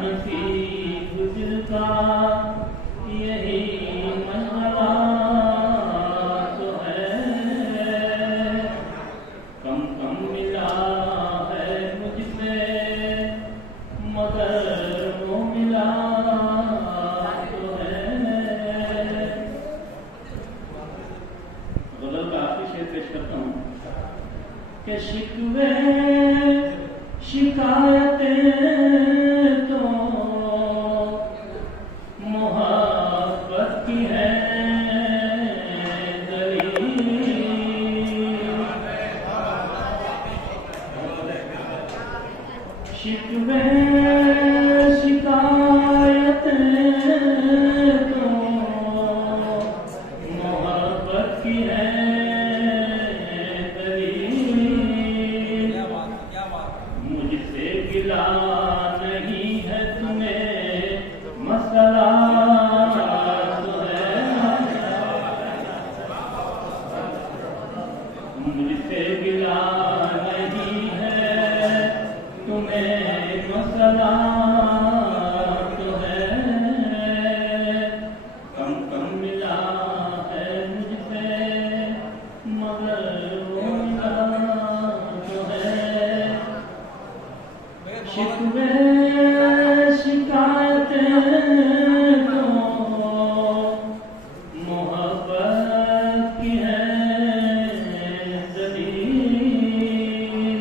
नसीब दिल का यही मसला तो है, कम कम मिला है मुझसे मगर वो मिला तो है। गज़ल का आखिरी शेर पेश करता हूँ कि शिकवे शिकायतें तो मोहब्बत की है दलील, शिकवे शिकायतें तो मोहब्बत की है दलील, मुझसे गिला नहीं है तुम्हें मसला तो है, मुझसे गिला नहीं है तुम्हें मसला तो है, कम कम मिला है मुझसे मगर वो मिला तो है। शिकवे शिकायतें तो मोहब्बत की है दलील,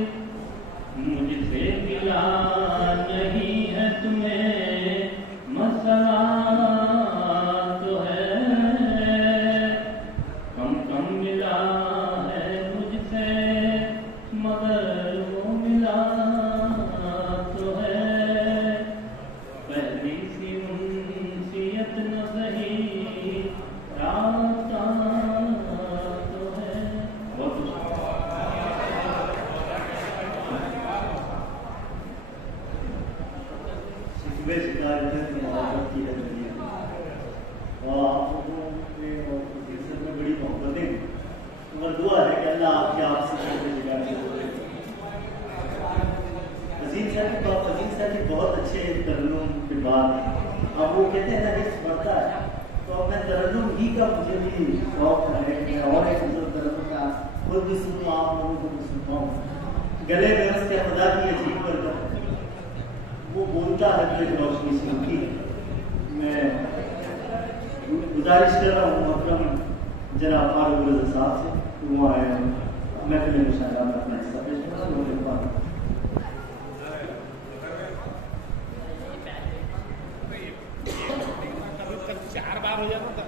मुझसे गिला नहीं है तुम्हें मसला तो है, कम कम मिला है मुझसे मगर वो मिला तो है। पहली सी उनसियत न सही रास्ता तो है। बहुत शिकवे शिकायतें तो मोहब्बत की है दुनिया, और आप लोगों में और सिलसिले में बड़ी मोहब्बतें, मगर दुआ है कि अल्लाह आपकी आपसी शिकवे शिकायतें दूर करे। अजीम साहब की बहुत अच्छे तरन्नुम के बाद अब वो कहते हैं ना हिस्स बढ़ता है, तो अब मैं तरन्नुम ही का मुझे भी शौक है कि और एक तरन्नुम का खुद भी सुनूँ, आप लोगों को भी सुनवाऊँ। गले में उसके खुदा की अजीब बरकत, वो बोलता है तो एक रोशनी सी होती है। मैं गुजारिश कर रहा हूँ मोहतरम जनाब फारूक रज़ा साहब से, वो आए महफिल मुशायरा में अपना हिस्सा पेश करें। चार बार हो जाता था।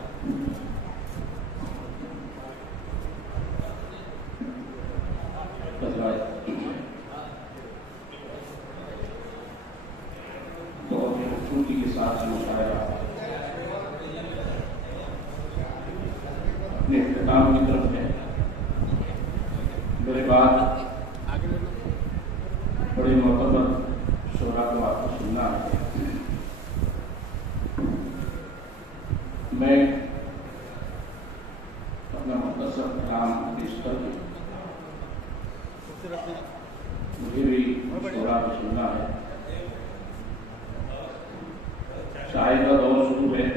बहुत खूबसूरती के साथ मुशायरा अपने इख्तिताम की तरफ है। मेरे बाद बड़े मोहतबर शोरा को आपको सुनना है। मैं अपना मुख्तसर कलाम पेश करके मुझे भी शोरा को सुनना है। शायर का दौर शुरू है।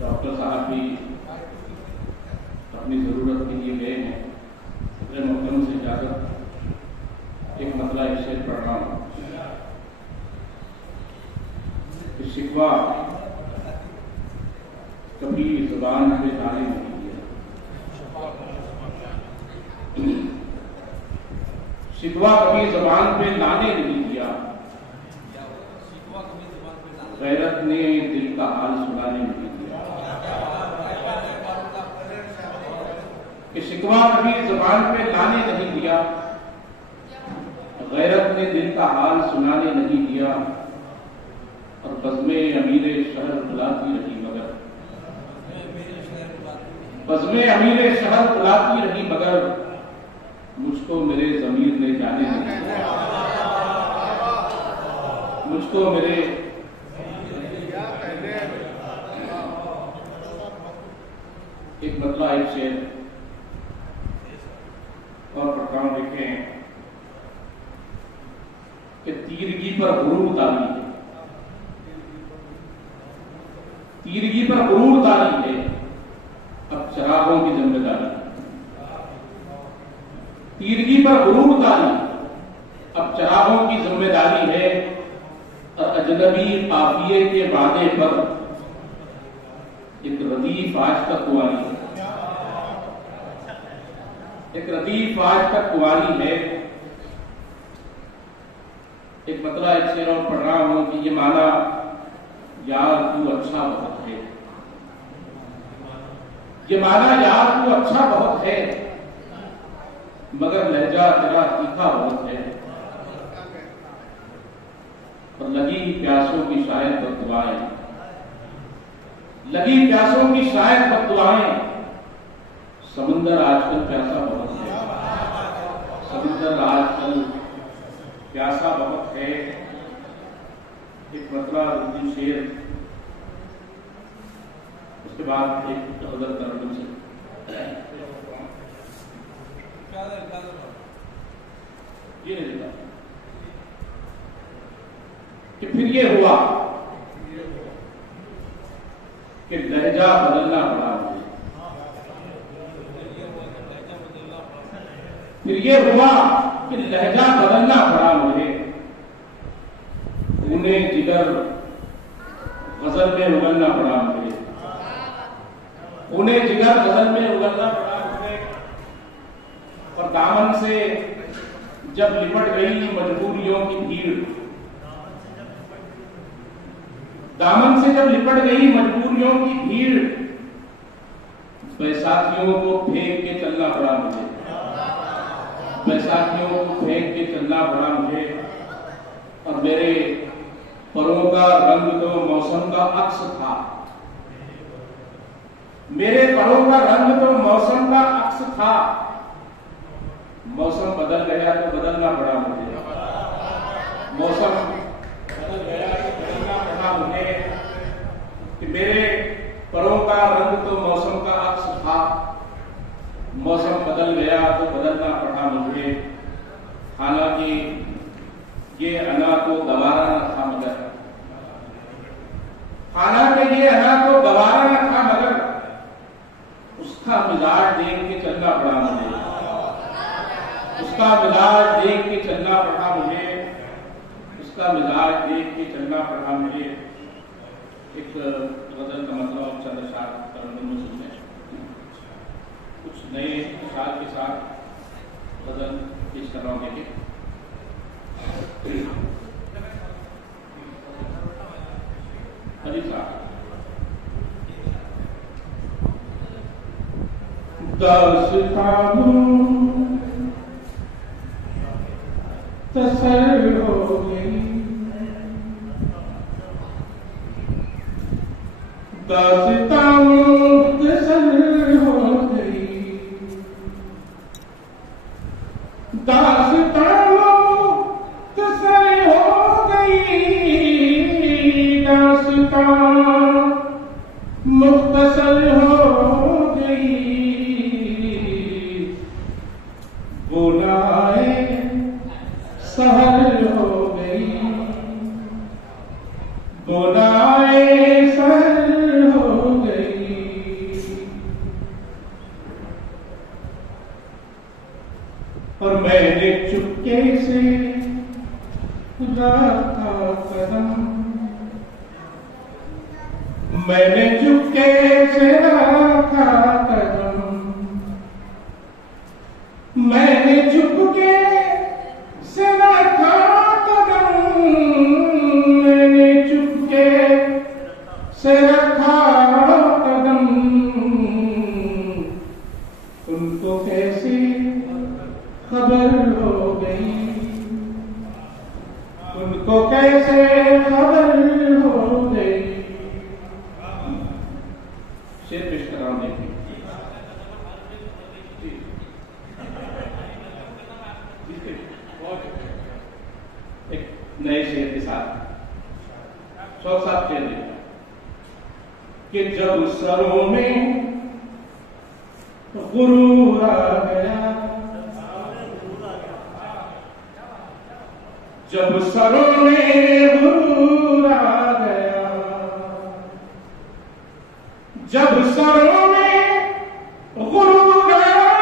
डॉक्टर साहब भी अपनी जरूरत के लिए गए हैं। मेरे मोहतरम से इजाजत एक मतला एक शेर पढ़ रहा हूँ। शिकवा कभी जुबान पे लाने नहीं दिया, शिकवा कभी जुबान पे लाने नहीं दिया, गैरत ने दिल का हाल सुनाने नहीं दिया। कि शिकवा कभी जुबान पे लाने नहीं दिया, गैरत ने दिल का हाल सुनाने नहीं दिया, और बज़्मे अमीरे शहर बुलाती रही मगर, बज़्मे अमीरे शहर बुलाती रही मगर, मुझको मेरे ज़मीर ने जाने नहीं दिया, मुझको मेरे एक मतला एक शेर और पढ़ता हूं। देखें कि तीरगी पर गुरूर तारी है, तीरगी पर गुरूर तारी है, अब चरागों की जिम्मेदारी। तीरगी पर गुरूर तारी, अब चरागों की जिम्मेदारी है, और अजनबी काफिये के वादे पर एक रदीफ आज तक कुंवारी है, एक रदीफ आज तक कुंवारी है। एक मतला एक शेर और पढ़ रहा हूं कि ये माना यार तू अच्छा बहुत है, ये माना यार तू अच्छा बहुत है, मगर लहजा तेरा तीखा बहुत है, और लगी प्यासों की शायद बददुआएं, लगी प्यासों की शायद बददुआएं, समुंदर आजकल प्यासा बहुत है, समुंदर आजकल प्यासा बहुत है। एक मतला उर्दू शेर, उसके बाद एक गजल तरन्नुम से ये नहीं देता कि फिर ये हुआ कि लहजा बदलना पड़ा मुझे, फिर ये हुआ कि लहजा बदलना पड़ा मुझे, उन्हें जिगर गजल में उगलना पड़ा मुझे, उन्हें जिगर गजल में उगलना पड़ा मुझे, और दामन से जब लिपट गई मजबूरियों की भीड़, दामन से जब लिपट गई मजबूरियों की भीड़, बैसाखियों को फेंक के चलना पड़ा मुझे, बैसाखियों को फेंक के चलना पड़ा मुझे, और मेरे परों का रंग तो मौसम का अक्स था, मेरे परों का रंग तो मौसम का अक्स था, मौसम बदल गया तो बदलना पड़ा मुझे, मौसम बदल गया तो बदलना पड़ा मुझे, कि मेरे परों का रंग तो मौसम का अक्स था, मौसम बदल गया तो बदलना पड़ा मुझे, हालांकि ये अना को गवारा न था मगर, हालांकि ये अना को गवारा न था मगर, उसका मिजाज देख के चलना पड़ा मुझे, उसका मिजाज देख के चलना पड़ा मुझे, उसका मिजाज देख के चलना पड़ा मुझे। एक गजल का मतलब चंद अशार तरन्नुम में सुनने, कुछ नए अशार के साथ गजल पेश कर रहा हूं। देखिए अली साहब, दास्तानों तसर हो गई, दास्तानों तसर हो गई, दास्तानों तसर हो गई, दास्तान मुख्तसर हो गई, बोलाए सहर हो गई, बोलाए सहर हो गई, और मैंने चुपके से रखा कदम, मैंने चुपके से रखा कदम, मैंने चुपके से रखा कदम, मैंने चुपके से रखा कदम, उनको कैसी खबर हो गई, उनको कैसे खबर हो गई। शेर पेश कर रहा हूं, देखिए एक नए शेर के साथ 107 शेर देखा कि जब सरों में गुरूर आ गया, जब सरों में गुरूर आ गया, जब सरों में गुरूर आ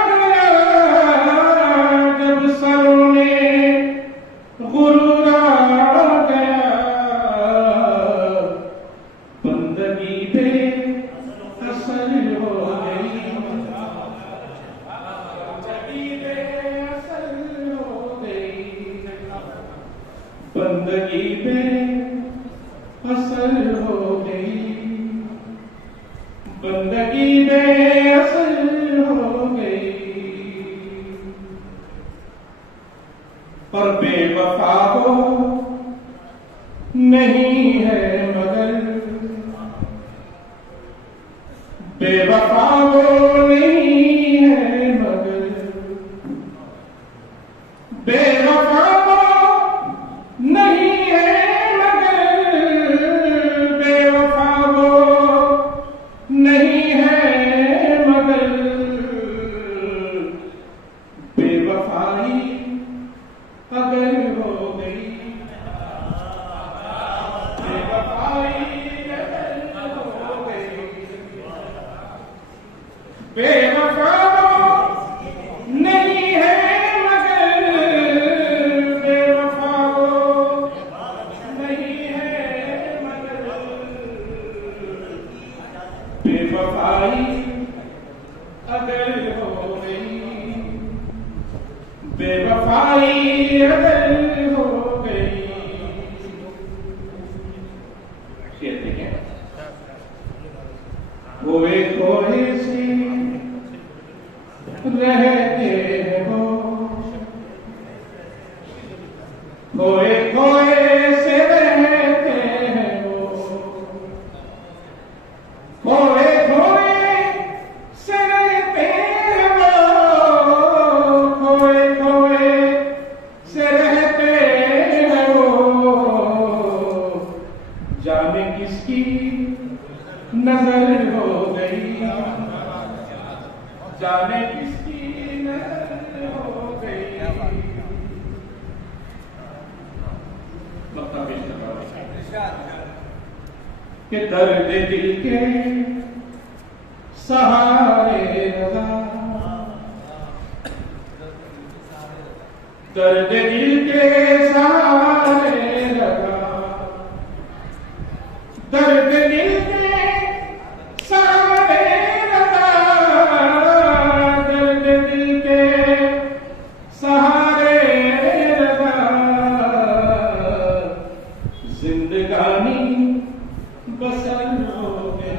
गया, जब सरों में गुरूर आ गया, बंदगी पे असल हो गई, बंदगी पे असल हो गई, बंदगी पे असल हो गई, बंदगी में असल हो गई। पर बेवफा को नहीं है मगर, बेवफा को नहीं है मगर, बेवफा को नहीं है मगर, बेवफा को नहीं है मगर, बेवफाई अगर हो गई, बेवफाई अगर हो गई, बेवफा नहीं है मगर, बेवफा नहीं है मगर, बेवफाई अगर हो गई, बेवफाई अगर हो गई। शेर देखें, खोए खोए से रहते हैं वो, खोए खोए से रहते हैं वो, खोए खोए से रहते हैं वो, खोए खोए से रहते हैं वो, जाने किसकी नजर हो गई, जाने किसकी नजर हो गई। कि दर्द दिल के सहारे लगा, दर्द दिल के सहारे लगा, दर्द दिल के सहारे लगा, दर्द दिल के सहारे लगा, जिंदगानी बसर हो गई,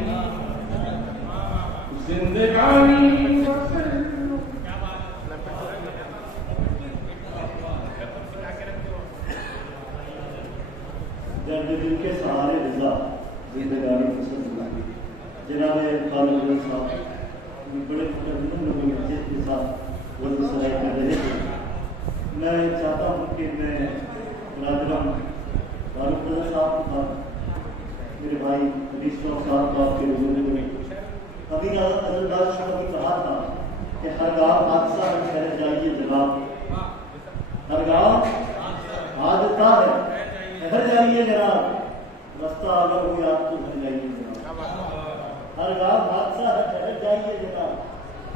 जिंदगानी बसर दर्द दिल के सहारे रजा, जिंदगानी पसंद हुई। जनाब खालिद साहब बड़े मुतमईन लोगों के साथ वज़्फ़ सराय कर रहे थे। मैं चाहता हूँ कि मैं मुरादरम फारूक साहब के साथ मेरे भाई हरीश साहब को आपके बुजुर्ग में अभी अजलदार शाह ने कहा था कि हर गाँव हादसा है, ठहर जाइए जनाब, हर गाँव हादसा है, ठहर जाइए जनाब, रास्ता अगर हो याद तो घर जाइए जनाब, हर गाँव हादसा है, ठहर जाइए जनाब,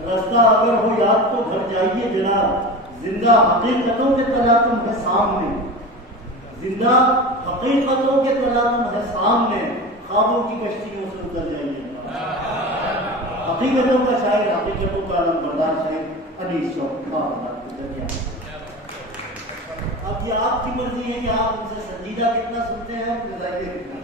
रास्ता अगर हो याद तो घर जाइए जनाब, जिंदा हकीकतों के तलातुम है सामने, जिंदा हकीकतों के तलातुम है सामने, ख्वाबों की कश्तियों से उतर जाइए। हकीकतों का शायर, हकीकतों का अलमबरदार शायर अनीस साहब। अब ये आपकी मर्जी है कि आप उनसे संजीदा कितना सुनते हैं और बताइए कितना।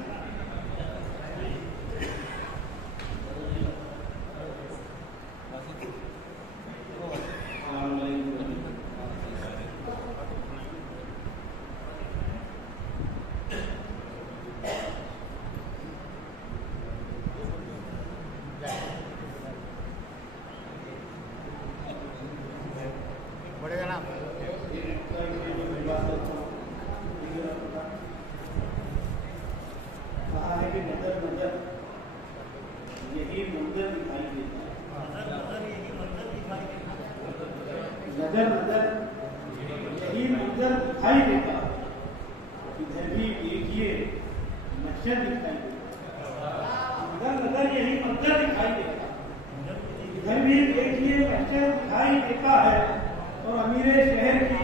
महशर दिखाई देगा, नगर नगर यही मंजर दिखाई देगा। इधर भी देखिए महशर दिखाई देता है और अमीरे शहर की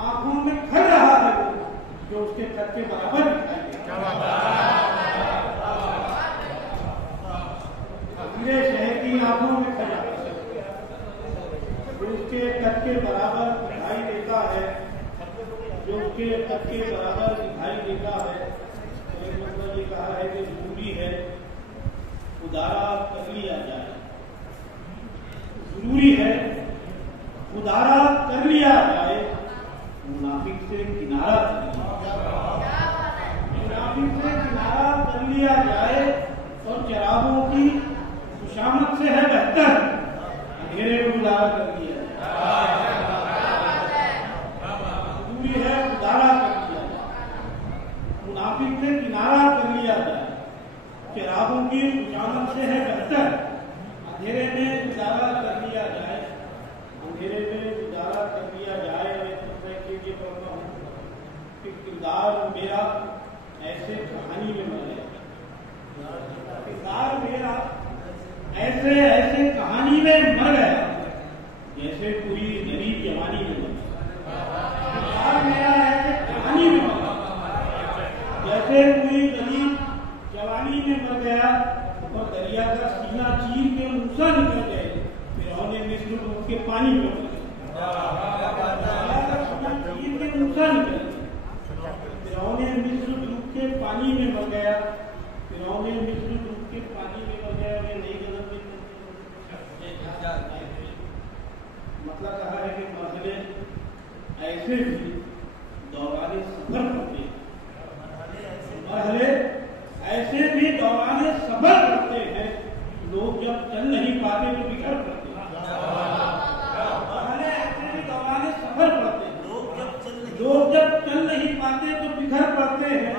आंखों में खल रहा है वो जो उसके कद के बराबर दिखाई देता है। अमीरे शहर की आंखों में खल रहा है जो उसके कद के बराबर दिखाई देता है, जो उसके कद के बराबर दिखाई देता है। तो एक मतलब ये कहा है कि जरूरी है उदारा कर लिया जाए, जरूरी है उदारा कर लिया जाए, मुनाफिक से किनारा कर लिया जाए, मुनाफिक से किनारा कर लिया जाए और चरागों की खुशामद से है बेहतर अंधेरे को उजाला कर लिया जाए। जरूरी है उदारा कर लिया जाए, मुनाफिक से किनारा कर लिया जाए, चरागों की खुशामद से है बेहतर अंधेरे में उजाला कर लिया जाए, अंधेरे में उजाला कर लिया जाए। और एक मैं ये कहता हूँ कि किरदार मेरा ऐसे कहानी में मर गया, किरदार मेरा ऐसे ऐसे कहानी में मर गया जैसे कोई गरीब जवानी में मर गया। किरदार मेरा ऐसे कहानी में मर गया जैसे कोई गरीब जवानी में मर गया और दरिया का सीना चीर के मूसा निकल गए, फिर ने मिस्र डूब के पानी में मर गए, चीर के मूसा निकल गए, फिर ने मिस्र डूब के पानी में मर गया, फिर ने मिस्र डूब के पानी में मर गया। ये नई गजल में मतलब कहा है कि मरहले ऐसे भी दौरान सफर करते हैं, मरहले ऐसे भी दौरान सफर करते हैं, लोग जब चल नहीं पाते तो बिखर पड़ते हैं, ऐसे भी दौरान सफर करते हैं, लोग जब चल नहीं पाते तो बिखर पड़ते हैं,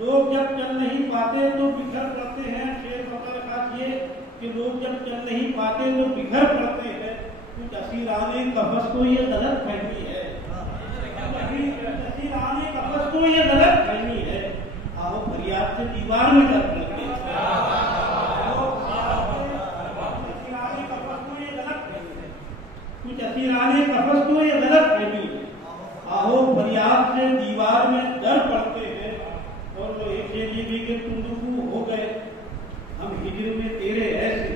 लोग जब चल नहीं पाते तो बिखर पड़ते हैं। शेर बकर खास ये कि लोग जब चल नहीं पाते तो बिखर पड़ते हैं। कुछ असीराने कफस को ये गलत फहमी है, असीराने कफस को ये गलत फहमी है। आओ फरियाद से दीवार में कर पड़ते हैं, कुछ असीराने कफस को ये गलत फहमी है। आओ फरियाद से दीवार में डर पड़ते हैं। और वो एक ये भी कि तुंदुकू हो गए हम हिजर में तेरे ऐसे,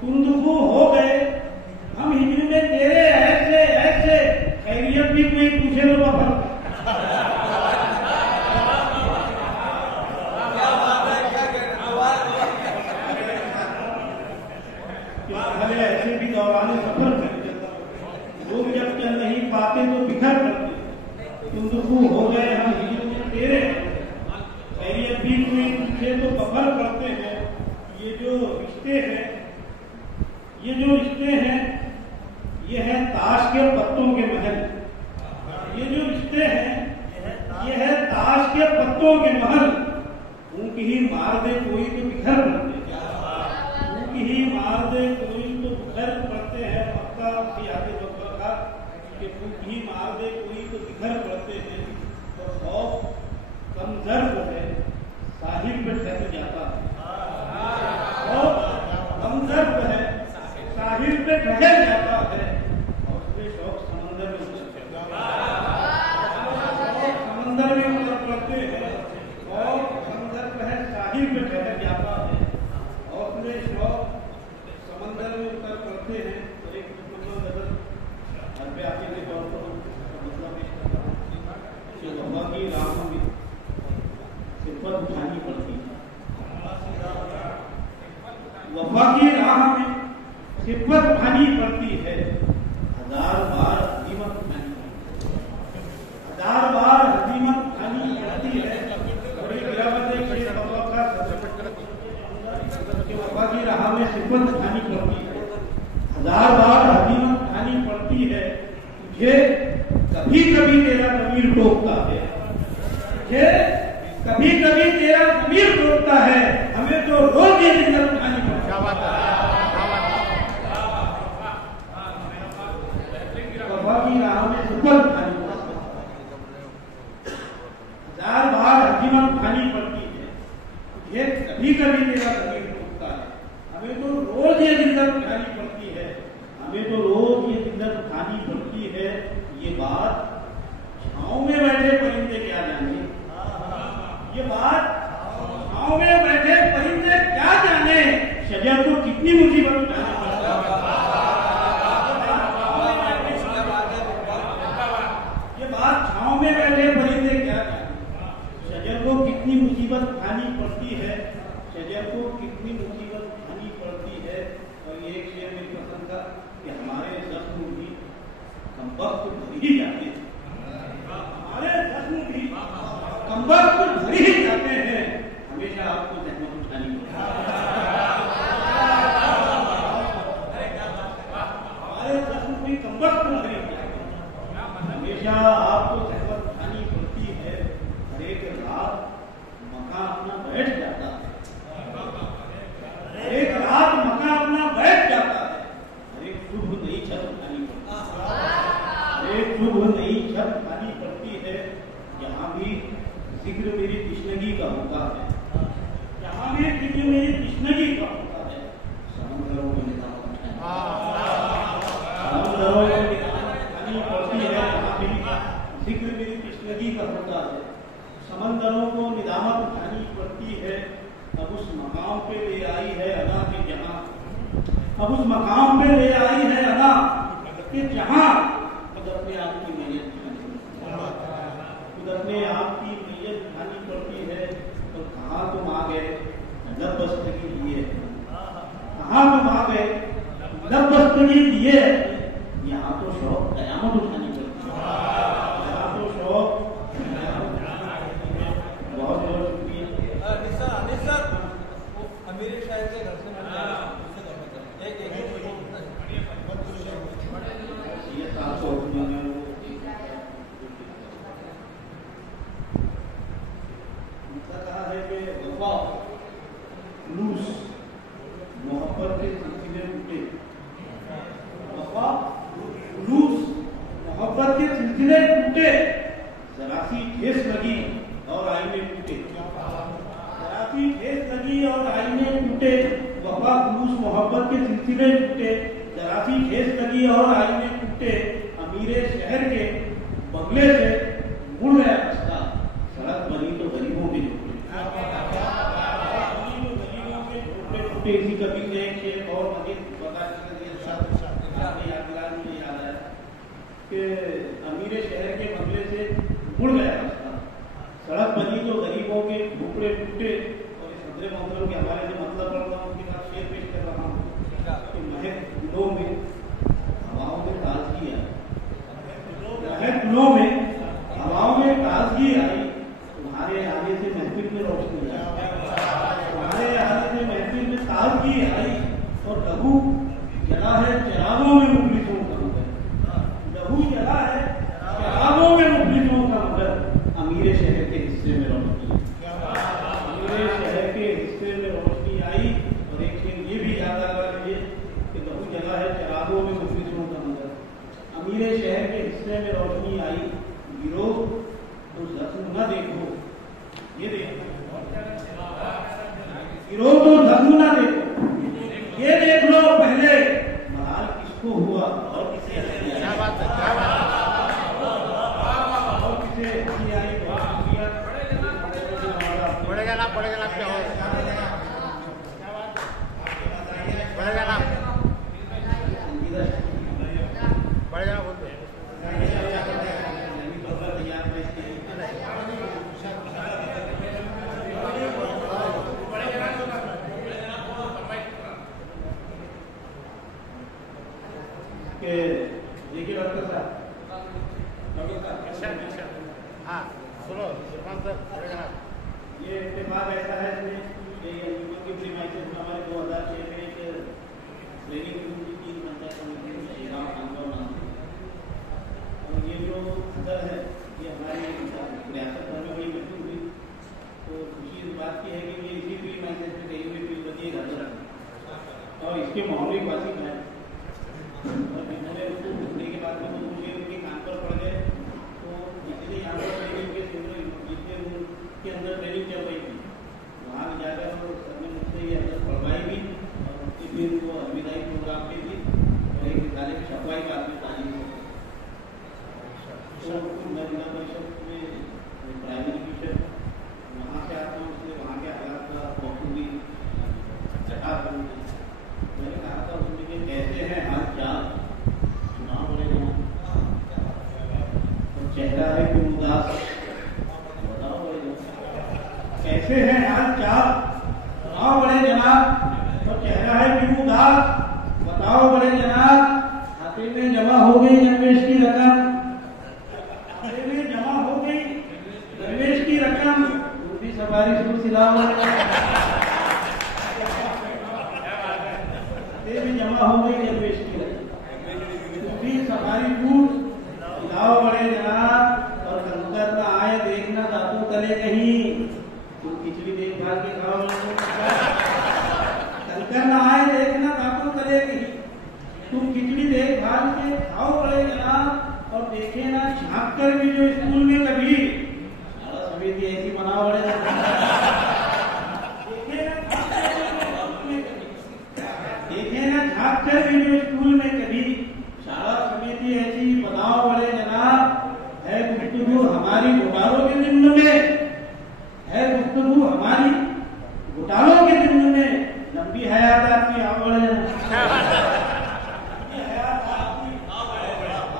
तुंदुकू हो गए हम हिजर में तेरे ऐसे ऐसे, खैरियत भी कोई पूछे तो बाबा ऐसे भी दौरान सफर करते, लोग जब चल नहीं पाते तो बिखर पड़ते, तुंदुकू हो गए हम हिजर में तेरे, खैरियत भी कोई पूछे तो बफर करते हैं। ये जो रिश्ते हैं, ये जो रिश्ते हैं, ये है ताश के पत्तों के महल, ये जो रिश्ते हैं ये है ताश के पत्तों के महल। ऊँक ही मार दे कोई तो बिखर पड़ते, ऊँक ही मार दे कोई तो बिखर पड़ते हैं। पक्का याद बकरा का कि ऊँक ही मार दे कोई तो बिखर पड़ते हैं। और खौफ कमजोर है साहिल पे ठहर जाता है, और कमजोर है साहिल पे ठहर जाता है, और उसके शौक समंदर में उतर पड़ते हैं, और कमजोर है साहिल पे ठहर जाता है, और उसके शौक समंदर में उतर पड़ते हैं। तो एक अभ्यासी के तौर पर मतलब की राह में सिफत उठानी पड़ती है, वफा की राह में सिफत उठानी पड़ती है। 1000 बार हजीमत उठानी पड़ती है, 1000 बार हजीमत उठानी पड़ती है। बड़ी गिरावट है कि वफा की राह में सिफत उठानी पड़ती है, 1000 बार हजीमत उठानी पड़ती है। तुझे कभी कभी तेरा ज़मीर टोकता है, तुझे कभी कभी तेरा ज़मीर टोकता है, हमें तो रोज ये जिंदगी उठानी पड़ती है। वफा की राह में सिफत उठानी पड़ती है, 1000 बार हजीमत उठानी पड़ती है। कभी कभी तेरा शरीर टूटता है। हमें तो रोज ये जिल्लत उठानी पड़ती है, हमें तो रोज ये जिल्लत उठानी पड़ती है। ये बात छाँव में बैठे परिंदे क्या जाने, ये बात छाँव में बैठे परिंदे क्या जाने, शजर को कितनी मुसीबत उठानी पड़ती है। ये बात छाँव में बैठे परिंदे क्या जाने, शजर को कितनी मुसीबत उठानी पड़ती है, शजर को कितनी मुसीबत उठानी पड़ती है। और एक शेर मेरी पसंद था कि हमारे जख्म भी कमबख्त भर ही जाते हैं, हमारे जख्म भी कमबख्त भर ही जाते हैं, हमेशा आपको जहमत उठानी पड़ती है। हमारे जख्म भी कमबख्त भर ही जाते हैं, हमेशा आपको जहमत उठानी पड़ती है। हर एक रात मकान अपना बैठ जाता है, एक रात मकान अपना बैठ जाता है। हर एक सुबह नई छत उठानी पड़ती है, हर एक सुबह नई छत उठानी पड़ती है। यहाँ भी जिक्र मेरी तिश्नगी का होता है, यहाँ भी जिक्र मेरी तिश्नगी का होता है। समंदरों में निदान उठानी पड़ती है, यहाँ भी जिक्र मेरी तिश्नगी का होता है। समंदरों को निदामत उठानी पड़ती है। अब उस मकाम पे ले आई है अदा के जहां, अब उस मकाम पे ले आई है अदा के जहां खुद अपने आप की मैयत खुद अपने आप की मैयत उठानी पड़ती है। तो कहाँ तुम आ गए लब बस्तगी लिए, कहाँ तुम आ गए लब बस्तगी लिए। यहाँ तो शौक कयामत उठानी पड़ती है, यहाँ तो शौक बहुत बहुत शुक्रिया। मेरे शायद से घर से मिल जाए एक ये 700 रुपये में कहा है कि वफा लूस मोहब्बत के सिलसिले टूटे, वफा लूस मोहब्बत के सिलसिले टूटे, जरा सी ठेस लगी और आईने टूटे, जरा सी ठेस लगी और आईने टूटे। वफा लूस मोहब्बत के सिलसिले टूटे, जरा सी ठेस लगी और आईने टूटे। अमीरे शहर के बंगले से मुड़ गया रास्ता, सड़क बनी तो गरीबों के झोपड़े टूटे। इसी कभी से एक शेर और मजीद बता याद है कि अमीरे शहर के बंगले से मुड़ गया रास्ता, सड़क बनी तो गरीबों के झोपड़े टूटे। और इस सदरे मोहतरम के हवाले से मतलब पढ़ रहा हूँ, उसके साथ शेर पेश कर रहा हूँ कि महक गुलों में हवाओं में ताजगी आई, महक गुलों में हवाओं में ताजगी आई। तुम्हारे आने से महफिल में रोशनी आई, तुम्हारे आने से महफिल में ताजगी आई। और लहू जला है चिरागों में मुखलिसों का मगर, लहू जला है चिरागों में मुखलिसों का मगर। अमीरे शहर के हिस्से में रोशनी, अमीरे शहर के हिस्से में रोशनी आई। और एक शेर ये भी याद आ रहा है कि लहू जला है चिरागों में मुखलिसों का मगर। अमीरे शहर के हिस्से में रोशनी आई। गिरो तो जख्म न देखो, ये देखो, गिरो तो जख्म न देखो, ये देख लो पहले मलाल किसको हुआ और किसे हंसी आई। और किसे हंसी आई। पड़ेगा ना क्या हो, पड़ेगा ना बोल दो। देखिए डॉक्टर साहब, हाँ सुनो सरपंच सर, पड़ेगा ना। ये इत्तेफाक ऐसा है इसमें कि ह्यूमन की प्रीमाइसेस में हमारे 2006 में एक ट्रेनिंग की 3 पंचायत समिति में गाँव खानगांव नाम से। और ये जो सदर है ये हमारी रियासत भर में बड़ी मशहूर हुई। तो खुशी इस बात की है कि ये इसी प्रीमाइसेस में कहीं भी फील्ड बची है और इसके माहौली वासिफ है। और जिन्होंने उसको घूमने के बाद में तो मुझे उनके कान पर पड़ गए। तो इसलिए यहाँ पर ट्रेनिंग के जितने रूम के अंदर ट्रेनिंग चल रही थी वहाँ जाकर कैसे हैं हाल चाल? बताओ बड़े जनाब, तो चेहरा है क्यों उदास? बताओ बड़े जनाब, खाते में जमा हो गई निवेश की रकम? खाते में जमा हो गई निवेश की रकम? दूसरी सवारी शुरू सिलाओ। खाते में जमा हो गई निवेश की रकम, दूसरी सवारी टूट सिलाओ बड़े जनाब। और कंकर ना आए देखना दांतों तले कहीं, तुम खिचड़ी देख भाल के खाओ। कंकर ना आए देखना दांतों तले कहीं, तुम खिचड़ी देख भाल के खाओ बड़े जनाब। और देखे ना झांक कर भी जो स्कूल में कभी शाला समिति ऐसी बनाओ बड़े जनाब। देखे ना झांक कर भी जो स्कूल में कभी शाला समिति ऐसी बनाओ बड़े जनाब। है गुफ्तगू हमारी घोटालों के जिम्न में, है गुफ्तगू हमारी घोटालों के जिम्न में। लंबी हयात आपकी आओ बड़े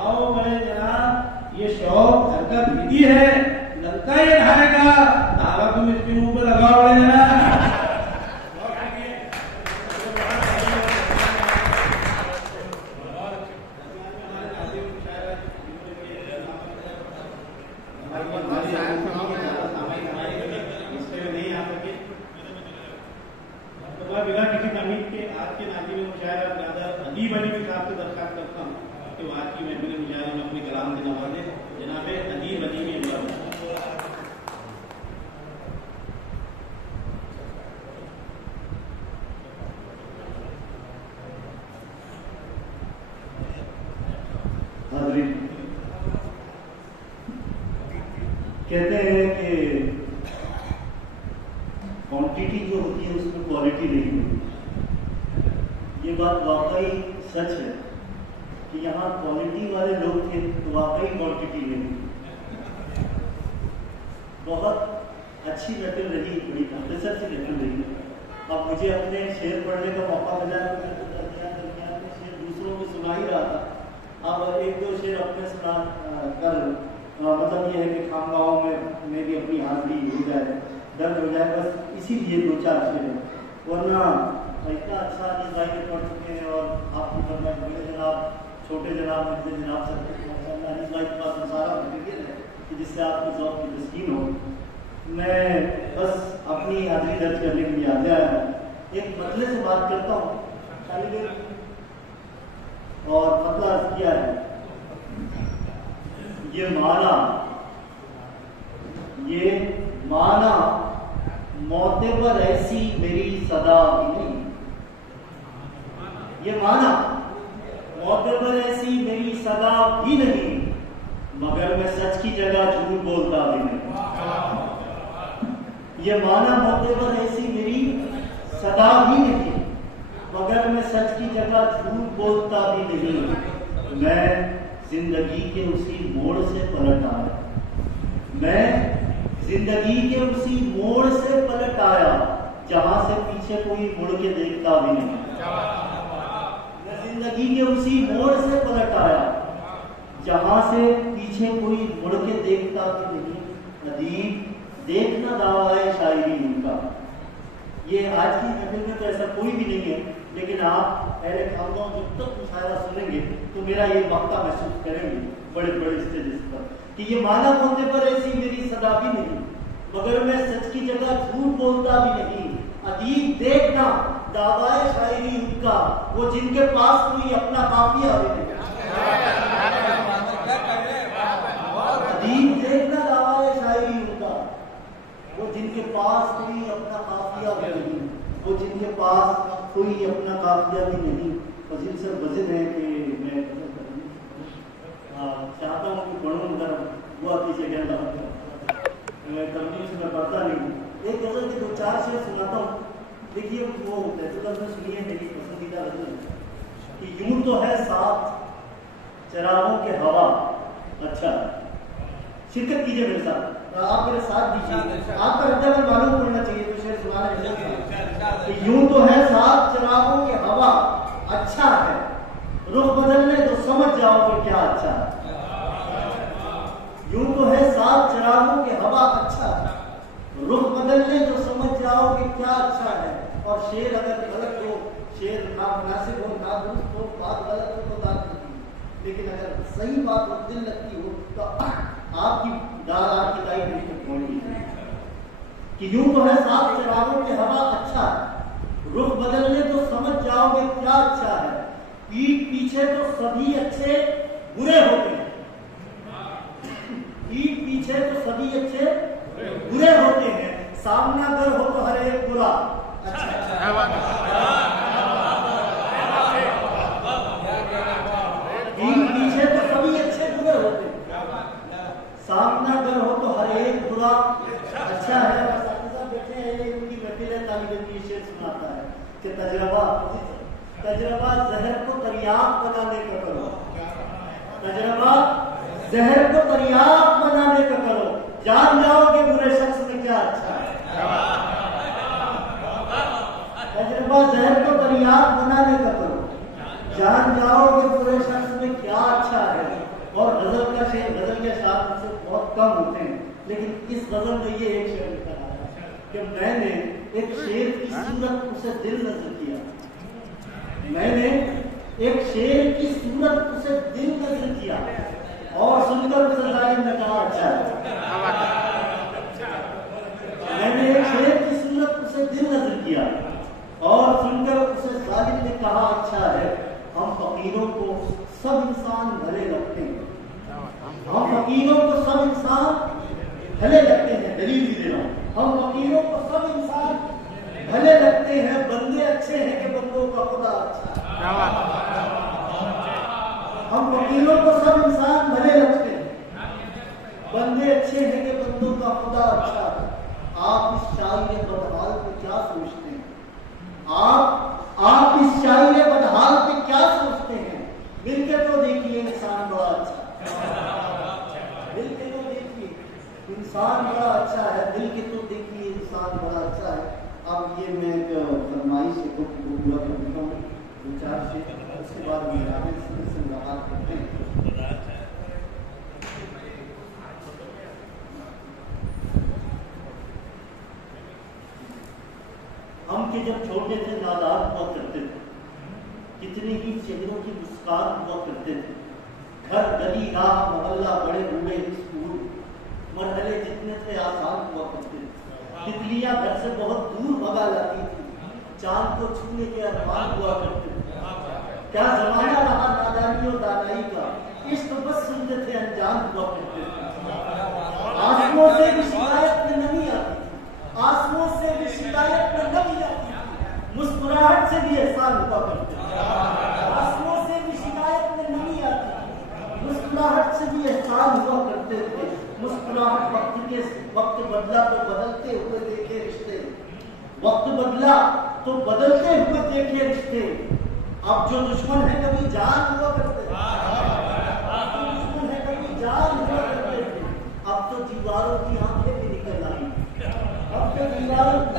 आओ बड़े जनाब। ये शौक घर का भीदी है, लंका ये ढाएगा, ताला तुम इसके मुंह पे लगाओ बड़े जनाब। बिना किसी तमीज के आज के नाज़िम मुशायरा ब्रदर अदीब अली के साथ से दरख्वास्त करता हूँ कि आज की महफिल मुशायरा में अपने कलाम से नवाजे जनाब अदीब अली में कहते हैं कि क्वांटिटी जो होती है उसमें क्वालिटी नहीं होती। ये बात वाकई सच है कि यहाँ क्वालिटी वाले लोग थे तो वाकई क्वांटिटी नहीं। बहुत अच्छी नकल रही, बड़ी प्रोफेसर से नकल रही। अब मुझे अपने शेर पढ़ने का मौका मिला है, दरमियान में शेर दूसरों को सुना ही रहा था। अब एक दो शेर अपने सुना कर मतलब ये है कि खामगांव में मेरी अपनी हाजिरी हो जाए, दर्द हो जाए, बस इसीलिए दो चार शेर है। वरना इतना अच्छा अजीज भाई ने पढ़ चुके हैं और आपकी फरमाइश बड़े जनाब, छोटे जनाब, मजदूर जनाब सब अजीज भाई के पास सारा मटीरियल है कि जिससे आपकी जॉब की तस्कीन हो। मैं बस अपनी हाजिरी दर्ज करने के लिए आ गया एक मतले से बात करता हूँ और मतला किया है ये माना मौते पर ऐसी मेरी सदा भी नहीं। ये माना मौते पर ऐसी मेरी सदा भी नहीं, मगर मैं सच की जगह झूठ बोलता भी नहीं। ये माना मौते पर ऐसी मेरी सदा भी नहीं, मगर मैं सच की जगह झूठ बोलता भी नहीं। मैं जिंदगी के उसी मोड़ से पलट आया, मैं जिंदगी के उसी मोड़ से पलट आया जहां से पीछे कोई मुड़ के देखता भी नहीं। मैं जिंदगी के उसी मोड़ से पलट आया जहां से पीछे कोई मुड़ के देखता भी नहीं। अदीब देखना दावा है शायरी उनका। ये आज की महफिल में तो ऐसा कोई भी नहीं है, लेकिन आप पहले खामगांव जब तक मुशायरा सुनेंगे तो मेरा ये मौका महसूस करेंगे बड़े बड़े स्टेजेस पर कि ये माना होने पर ऐसी मेरी सदा भी नहीं, मगर मैं सच की जगह झूठ बोलता भी नहीं। अदीब देखना दावाए शायरी उनका, वो जिनके पास कोई अपना काफिया भी नहीं। अदीब देखना दावाए शायरी उनका, वो जिनके पास कोई अपना काफिया भी नहीं, वो जिनके पास कोई अपना काफिया भी नहीं। फजील सर वजन है कि मैं चाहता हूँ कि पढ़ूँ, मगर वो पीछे कहता मैं तरमीम से मैं पढ़ता नहीं। एक गजल के दो चार शेर सुनाता हूँ। देखिए वो में सुनिए, मेरी पसंदीदा गजल कि यूं तो है साथ चरागों के हवा। अच्छा शिरकत कीजिए मेरे साथ, आप मेरे साथ दीजिए, आपका रद्द मालूम होना चाहिए तो शेर सुनाने। यूं तो है साथ चरागों के हवा, अच्छा है रुख बदलने तो समझ जाओगे क्या अच्छा है। यूं तो है साथ चरागों के हवा, अच्छा रुख बदलने तो और शेर अगर गलत हो, शेर ना मुनासिब हो, ना दुरुस्त हो, बात गलत हो तो दाद लगती है, लेकिन अगर सही बात हो, दिल लगती हो तो आपकी दाद आपकी दाई नहीं होगी। कि यूं तो है सात चिरागों की हवा अच्छा है, रुख बदलने तो समझ जाओगे क्या अच्छा है, पीठ पीछे तो सभी अच्छे बुरे होते हैं, पीठ पीछे तो सभी अच्छे बुरे होते हैं, सामना अगर हो तो हर एक बुरा अच्छा। पीठ पीछे तो सभी अच्छे बुरे होते हैं, सामना अगर हो तो हर एक बुरा अच्छा है। बैठे हैं, उनकी महफिल है, तालिब इल्म ये शेर सुनाता है कि तजरबा जहर को तरियाब बनाने का करो, तजरबा जहर को तरियाब बनाने का करो, जान जाओगे बुरे शख्स में क्या अच्छा है। तजरबा जहर को तरियाब बनाने का करो, जान जाओगे बुरे शख्स में क्या अच्छा है। और गजल के शायर से बहुत कम होते हैं, लेकिन इस गजल में ये एक शेर लिखा है कि मैंने एक शेर की सूरत उसे दिल नजर किया, मैंने एक शेर की सूरत उसे दिल नजर किया, और सुनकर उसे जालिम ने कहा अच्छा है। मैंने एक शेर की सूरत उसे दिल नजर किया, और सुनकर उसे जालिम ने कहा अच्छा है। हम फकीरों को सब इंसान भले लगते हैं, हम फकीरों को सब इंसान भले लगते हैं, दलील भी दे रहा हूं, हम फकीरों को सब इंसान भले लगते हैं, बंदे अच्छे हैं कि बंदों का खुदा अच्छा है। हम फकीरों को सब इंसान भले लगते हैं, बंदे अच्छे हैं कि बंदों का खुदा अच्छा है। आप इस शायर बदहाल पे क्या सोचते हैं, आप इस शायर बदहाल पे क्या सोचते हैं, मिलके तो देखिए इंसान बड़ा अच्छा है, मिलके तो देखिए इंसान बड़ा अच्छा है, दिल के तो देखिए इंसान बड़ा अच्छा है। अब ये मैं फरमाइश से पूरा कर देता हूँ विचार से, उसके बाद से मुलाकात करते हैं। हम के जब छोटे थे नादार हुआ करते थे, कितने ही चेहरों की मुस्कान हुआ करते थे, घर गली राह मोहल्ला बड़े बूढ़े स्कूल मरहले जितने थे आसान हुआ करते थे। तितलियां घर से बहुत दूर भगा लाती थी, चांद को छूने के अरमान हुआ करते थे। क्या जमाना रहा नादानी और दानाई का, इश्क बस सुनते थे अनजान हुआ करते थे। आंसुओं से भी शिकायत में नमी आती थी, आंसुओं से भी शिकायत में नमी आती थी, मुस्कुराहट से भी एहसान हुआ करते थे। आंसुओं से भी शिकायत में नमी आती थी, मुस्कुराहट से भी एहसान हुआ करते थे। मुस्कुराहट वक्त बदला तो बदलते हुए देखे रिश्ते, वक्त बदला तो बदलते हुए देखे रिश्ते। अब जो दुश्मन है कभी जान हुआ करते थे, दुश्मन है कभी जान हुआ करते थे, अब तो दीवारों की आंखें भी निकल आई, अब तो दीवारों की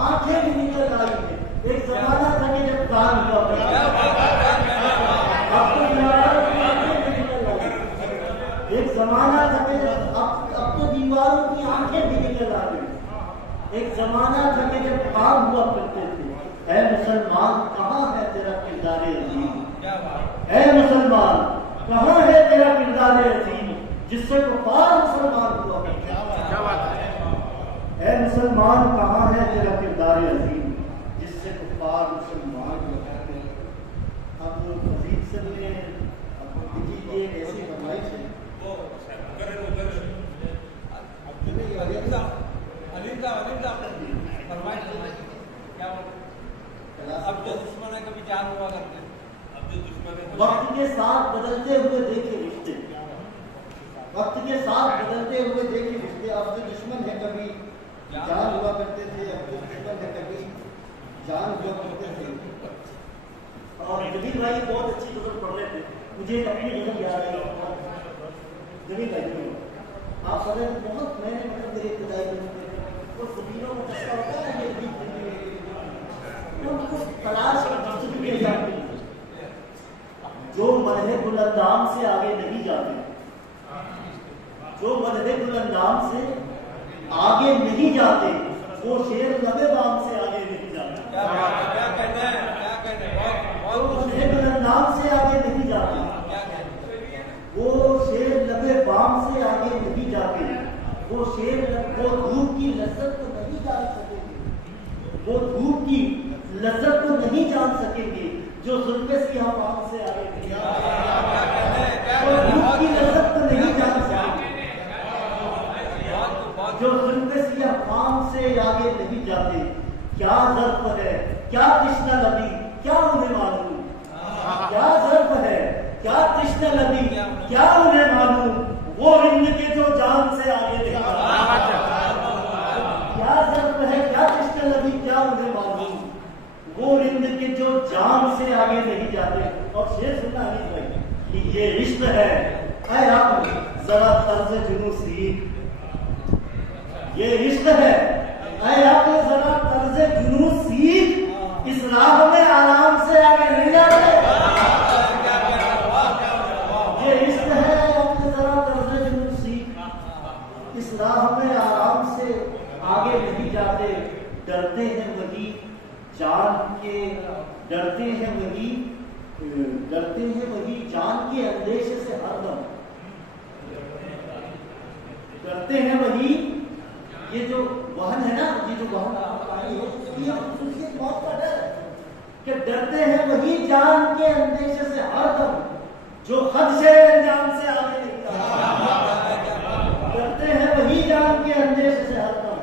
आंखें भी निकल आई है। एक जमाना था कि जब कान हुआ करता, अब तो दीवारों की आंखें भी निकल आई। एक जमाना था कि अब तो दीवारों की आंखें भी निकल आ गई। एक जमाना था कि जब काम हुआ करते थे। ऐ मुसलमान कहाँ है तेरा किरदार अजीम, ऐ मुसलमान कहाँ है तेरा किरदार अजीम, जिससे कुफार मुसलमान हुआ करते थे। ऐ मुसलमान कहाँ है तेरा किरदार अजीम, जिससे कुफार मुसलमान हुआ करते थे। अब अजीज से मिले, अब ये ऐसी फरमाइश है। अब जो दुश्मन है कभी जान हुआ करते, अब जो दुश्मन है वक्त के साथ बदलते हुए देखे रिश्ते, वक्त के साथ बदलते हुए देखे रिश्ते। अब जो दुश्मन है कभी जान हुआ करते थे, अब जो दुश्मन है कभी जान हुआ करते थे। और जमील भाई बहुत अच्छी गजल पढ़ रहे थे, मुझे अपनी गजल याद है। जमील भाई आप सदर बहुत मैंने मेरे इब्तिदाई में वो ज़मीनों में कच्चा होता है ना, ये उनको तलाश की जाती है। जो मरहे गुलंदाम से आगे नहीं जाते, जो मरहे गुलंदाम से आगे नहीं जाते, वो शेर लबे बाम से आगे नहीं जाता। क्या कहते हैं? वो शेर नाम से आगे नहीं जाते। वो शेर लबे बाम से आगे नहीं जाते। वो शेर वो धूप की लज्जत को नहीं जान सकेंगे। वो धूप की लज्जत को नहीं जान सकेंगे जो जुल्फ़े सियाह बाम से आगे नहीं जाते। वो धूप की लज्जत को नहीं जान सकेंगे जो जुल्फ़े सियाह बाम से आगे नहीं जाते। क्या ज़र्फ़ है, क्या तृष्णा लबी, क्या उन्हें मालूम। क्या ज़र्फ़ है, क्या तृष्णा लबी, क्या उन्हें मालूम। वो रिंद के जो जान से आगे नहीं जाते। क्या ज़र्फ़ है, क्या तृष्णा लबी, क्या उन्हें मालूम। वो रिंद के जो जान से आगे नहीं जाते। और शेर सुना नहीं भाई कि ये इश्क है, ऐ आप जरा तर्ज़ जुनून सीख। ये इश्क है, ऐ आप जरा तर्ज़ जुनून सीख। इस राह में आराम से आगे नहीं जाते। ये इश्क है, आप जरा तर्ज़ जुनून सीख। इस राह में आराम से आगे नहीं जाते। डरते हैं वही जान के, डरते हैं वही जान के अंदेशे से हरदम। डरते हैं वही, ये जो वाहन है ना, ये जो वाहन इसकी खूबियत मौत का डर है कि डरते हैं वही जान के अंदेशे से हरदम जो खदशे अंजाम से आगे नहीं जाता। डरते हैं वही जान के अंदेशे से हरदम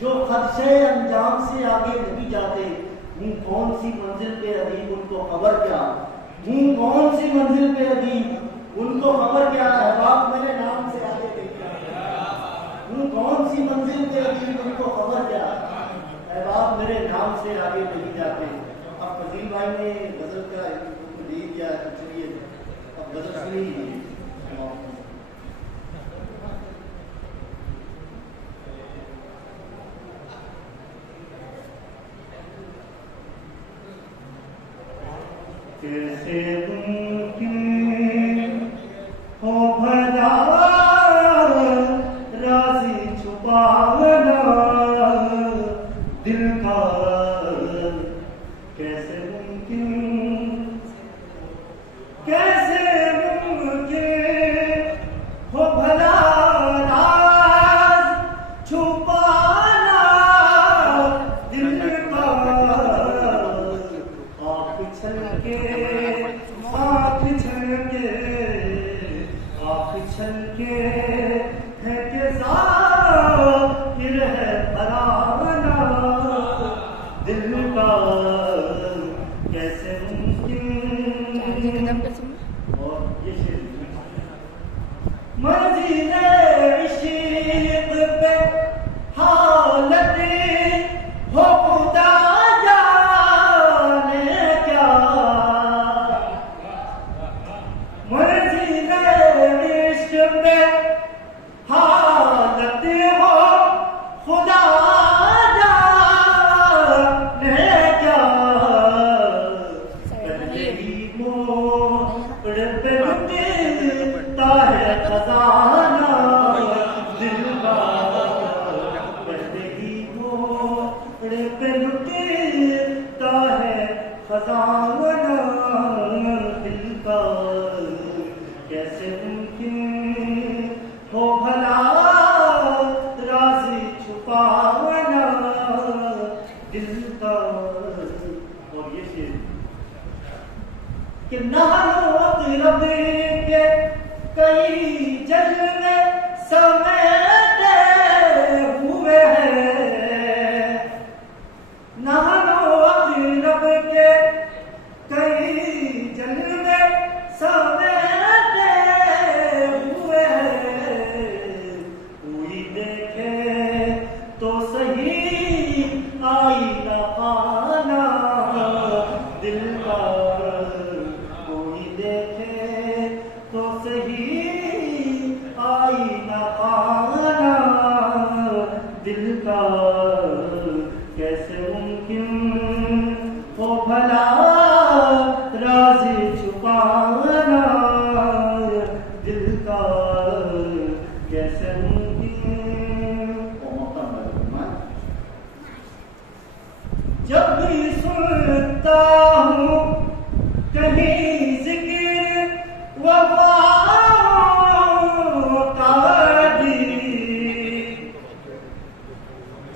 जो खदशे अंजाम से आगे नहीं जाते। हूँ कौन सी मंजिल पे अदीब, उनको खबर क्या। हूँ कौन सी मंजिल पे अदीब, उनको खबर क्या। अहबाब मेरे नाम से आगे नहीं जाते। हूँ कौन सी मंजिल पे अदीब, उनको खबर क्या। अहबाब मेरे नाम से आगे नहीं जाते। अब फजील भाई ने गजल का दे दिया, चलिए अब गजल सुन लीजिए। कैसे मुमकिन हो भला राज़ी छुपाना दिल का। कैसे मुमकिन हो भला राज़ छुपाना दिल का। आँख छलके है के ज़ाहिर है फराना दिल का। कैसे मुमकिन। और ये शेर मंज़िले इश्क़ पे हालत हो खुदा जाने क्या। मंज़िले इश्क़ पे हालत हो खुदा जाने क्या। पहले ही मोड़ पे लुटता है खजाना दिल का। पहले ही मोड़ पे लुटता है खजाना दिल का। कैसे मुमकिन हो भला राज़ी छुपाना दिल का। और ये शेर कि नहरो के कई जलवे समेटे हुए हैं। नहरो के कई जलवे समेटे हुए हैं। कोई देखे तो सही आईना पाना दिल का। कोई देखे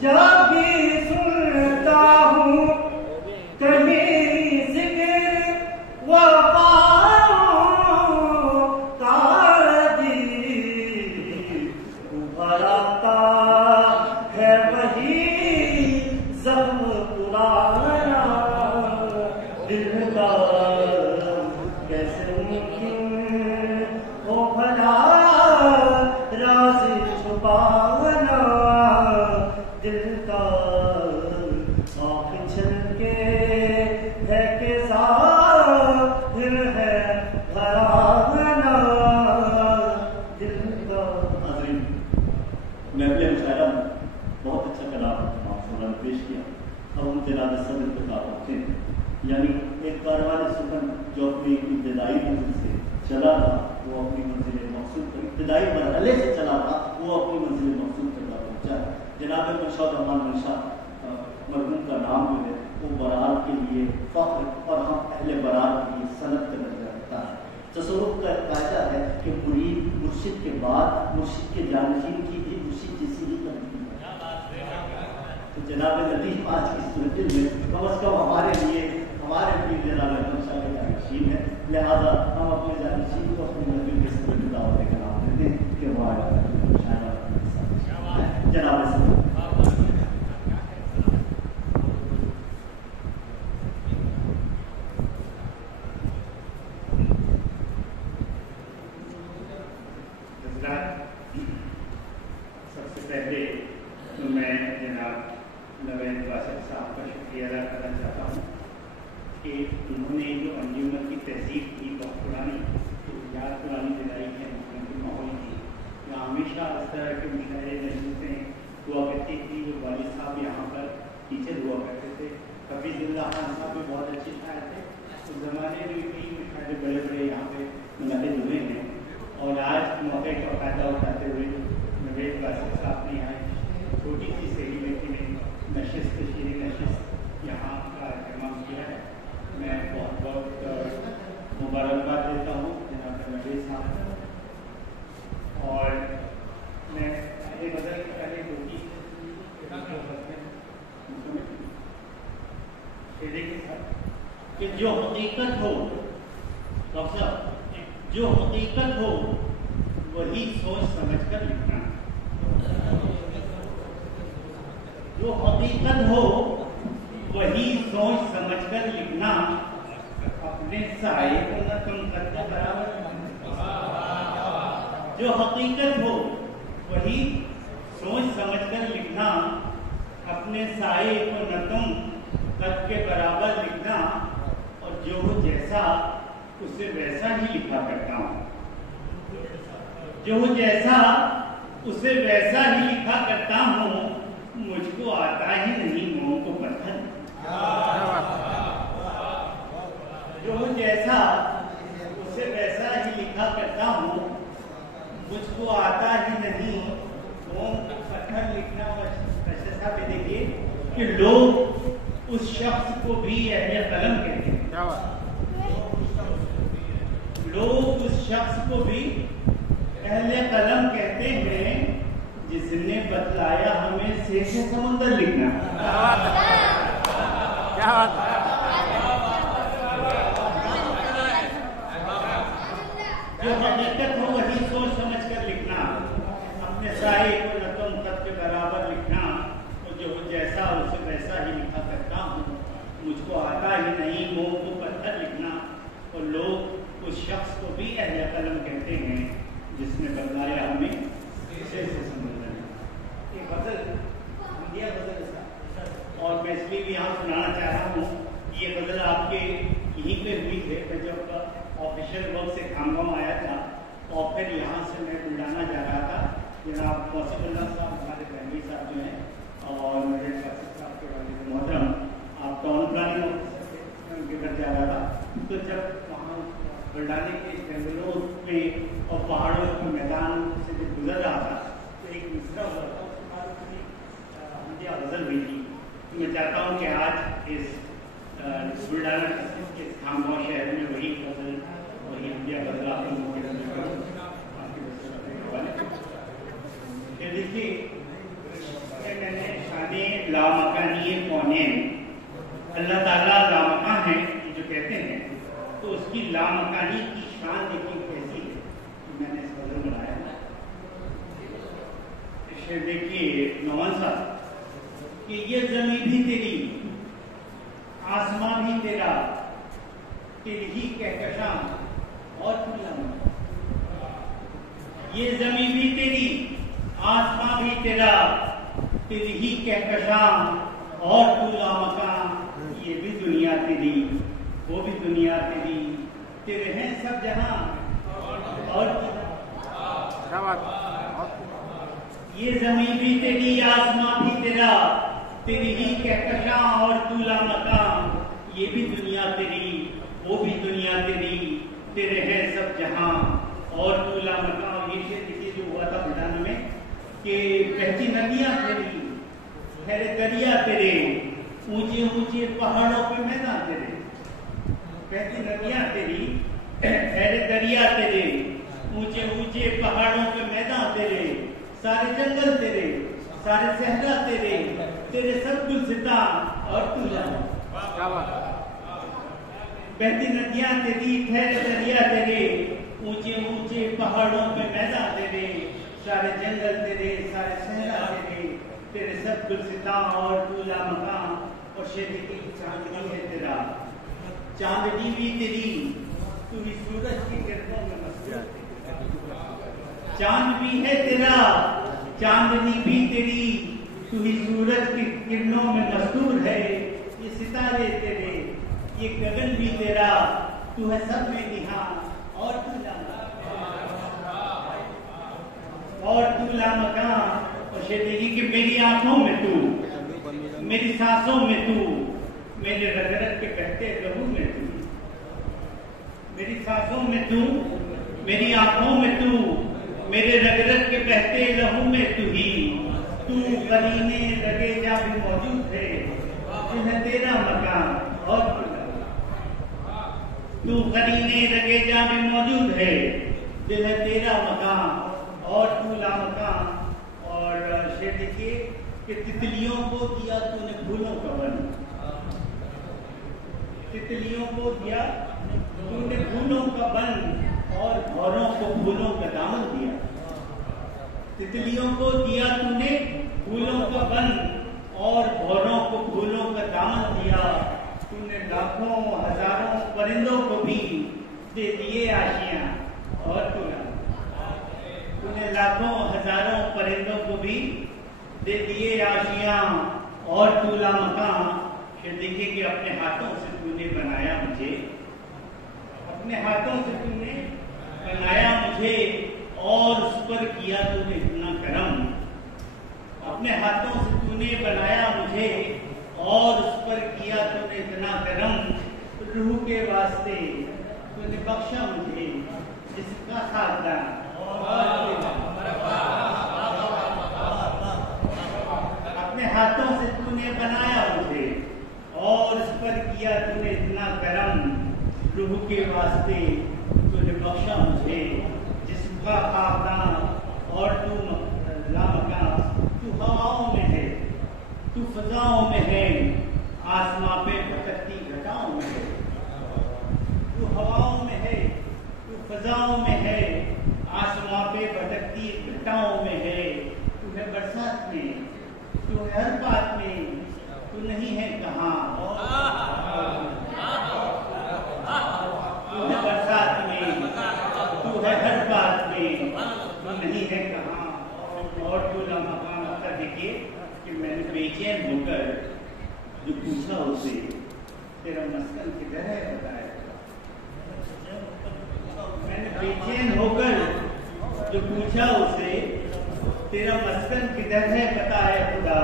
जब भी सुनता हूँ कहीं जिक्र वफाओं का उभर आता है वही ज़ख्म पुराना दिल का। कैसे मुमकिन हो भला राज छुपाना दिल का। आँख छलके है कि ज़ाहिर है घराना दिल का। हाज़रीन, महफ़िल मुशायरा बहुत अच्छा कलाम आपने पेश किया। अब हम जनाब सदर पे पहुँचते हैं, यानी एक कारवान सुखन जो अपनी इब्तदाई मंजिल से चला था वो अपनी मंजिल मकसूद तक, इब्तदाई मरहले से चला था वो अपनी मंजिल मकसूद तक पहुँचा है। जनाब मुर्शद रहमान मंशा मरहूम का नाम जो है वो बरार के लिए फ़ख्र और हम अहले बरार के लिए सनत का दर्जा रखता है। तसव्वुफ़ का कायदा है कि मुरीद मुर्शिद के बाद मुर्शिद के जानशीन की भी मुर्शिद जैसी ही करती है। तो जनाब लतीफ़ आज की सूरत में कम अज़ कम हमारे लिए हमारे पीर जनाब मंशा के जानशीन है, लिहाजा हम अपने जानशीन को अपने नबी के सूरत दावत का नाम देते हैं कि वो आया जनाब सदर। सबसे पहले तो मैं जनाब नवेद वासिफ साहब का शुक्रिया अदा करना चाहता हूँ कि उन्होंने जो अंजुमन की तहजीब की बहुत पुरानी याद पुरानी दिलाई है उनकी माहौल की। यहाँ हमेशा इस तरह के मुशायरे नशूसें हुआ करती थी। वो वालिद साहब यहाँ पर टीचर हुआ करते थे। हफीज़ुल्लाह खान साहब भी बहुत अच्छे शायर थे। उस ज़माने में कई मुशायरे बड़े बड़े यहाँ पे मुनक़िद हुए हैं और आज मौके का फ़ायदा उठाते हुए नवेद वासिफ साहब ने यहाँ छोटी सी सही लेकिन नशिस्त शीरी नशिस्त यहाँ का एहतमाम किया है। मैं बहुत बहुत मुबारकबाद देता हूँ जनाब नवेद साहब और मैं पहले बदल पहले होगी कि जो हकीकत हो डॉक्टर जो हकीकत हो वही सोच समझ कर लिखना। जो हकीकत हो वही सोच समझ कर लिखना। अपने साए को न तुम करके बराबर। जो हकीकत हो वही सोच समझ कर लिखना। अपने साए को न तुम कद के बराबर लिखना। और जो हो जैसा उसे वैसा ही लिखा करता हूँ। जो हो जैसा उसे वैसा ही लिखा करता हूँ। मुझको आता ही नहीं मोम को पत्थर। जो हो जैसा उसे वैसा ही लिखा करता हूँ। मुझको आता ही नहीं मोम को पत्थर लिखना। वैसा भी देखिए कि लोग उस शख्स को भी अहले कलम कहते हैं। लोग उस शख्स को भी अहले कलम कहते हैं जिसने बतलाया हमें से समुंदर लिखना। क्या बात है? जो हकीकत हो वही सोच समझ कर लिखना। अपने साए को न तुम कद के बराबर लिखना। और जो जैसा उसे वैसा ही लिखा करता हूँ। मुझको आता ही नहीं मोम को पत्थर लिखना। और लोग उस शख्स को भी अहले कलम कहते हैं जिसने बतलाया हमें से समुंदर। ये गजल इंडिया गजल और मैं इसलिए भी यहाँ सुनाना चाह रहा हूँ कि ये गजल आपके यहीं पे हुई है। मैं जब ऑफिशियल वर्क से खामगांव आया था और फिर यहाँ से मैं बुलढाना जा रहा था। जनाब मौसिफुल्लाह साहब हमारे फैमिली साहब जो हैं और मेरे साहब के वालिद मोहतरम आप टाउन प्लानिंग ऑफिसर थे, मैं उनके घर जा रहा था। तो जब वहाँ बुलढाने के जंगलों में और पहाड़ों के मैदान से जब गुजर रहा था तो एक मिसरा हुआ था। उसके बाद गजल हुई थी। मैं चाहता हूँ कि आज इस बुलढाना के खामगांव शहर में वही गजल वही इंडिया गजल आप लोगों के देखिए मैंने शादी हैं अल्लाह ताला लामकान है जो कहते हैं, तो उसकी लामकानी की शान देखिए कैसी है। मैंने इस वजह बनाया देखिए नौमान साहब कि ये जमीन भी तेरी, आसमां भी तेरा, तेरी ही कहकशां और ये जमीन भी तेरी, आसमां भी तेरा, तेरी ही कहकशां और तू लामकान। ये भी दुनिया तेरी, वो भी दुनिया तेरी, तेरे हैं सब जहां और ये जमीन भी तेरी, आसमां भी तेरा, तेरी ही कहकशां और तू लामकान। ये भी दुनिया तेरी, वो भी दुनिया तेरी, तेरे हैं सब जहां और तू लामकान। ये देखिए जो हुआ था मैदान में कि बहती नदियां तेरी, ठहरे दरिया तेरे, ऊंचे ऊंचे पहाड़ों पे मैदान तेरे। बहती नदियां तेरी, ठहरे दरिया तेरे, ऊंचे ऊंचे पहाड़ों पे मैदान तेरे, सारे जंगल तेरे, सारे सहरा तेरे, तेरे सब गुलसिता और तू जाना। बहती नदियां तेरी, ठहरे दरिया तेरे, ऊंचे ऊंचे पहाड़ों पे मैदान तेरे, सारे जंगल तेरे, सारे सहरा तेरे, तेरे सब गुलसिता और तू लामकान। और शेर की चांदनी है तेरा, चांदनी भी तेरी, तू ही सूरज की किरणों में मस्तूर। चांद भी है तेरा, चांदनी भी तेरी, तू ही सूरज की किरणों में मस्तूर है। ये सितारे तेरे, ये गगन भी तेरा, तू है सब में निहार और तू लामकान। और शेर कि मेरी आंखों में तू, मेरी सांसों में तू, मेरे रग रग के बहते लहू में तू, मेरी सांसों में तू, मेरी आंखों में तू, मेरे रग रग के बहते लहू में तू ही। तू करीने लगे जा भी मौजूद है, तुम्हें तेरा मकान और तू करीने लगे जा भी मौजूद है, दिल है तेरा मकान और तू लामकान। और शेर देखिए कि तितलियों को दिया तूने फूलों का वन, तितलियों को दिया तूने फूलों का वन और भौरों को फूलों का दामन दिया। तितलियों को दिया तूने फूलों का वन और भौरों को फूलों का दामन दिया। तूने लाखों हजारों परिंदों को भी दे दिए आशियां और तूने लाखों हजारों परिंदों को भी दे दिए आशियां और तू लामकान। फिर देखिए कि अपने हाथों से तूने बनाया मुझे, अपने हाथों से तूने बनाया मुझे और उस पर किया तूने इतना करम। अपने हाथों से तूने बनाया मुझे और उस पर किया तूने इतना करम। रूह के वास्ते तूने बख्शा मुझे जिसका खादा। अपने हाथों से तूने बनाया मुझे और उस पर किया तूने इतना करम। रूह के वास्ते तूने बख्शा मुझे जिसका खादा और तू लामकान। तू हवाओं में है, तू फजाओं में है, आसमां पे भटकती घटाओं में है। तू हवाओं में है, तू फजाओं में है, आसमां पे भटकती घटाओं में है। तू है बरसात में, तू है हर बात में, तू नहीं है कहाँ। तू है बरसात में, तू है हर बात में, तू नहीं है कहाँ। और तू लामकान। आता देखिए कि मैंने बेचैन होकर जो पूछा उसे तेरा मस्कन किधर है बताया। मैंने बेचैन होकर जो पूछा उसे तेरा मस्कन किधर है बताया खुदा।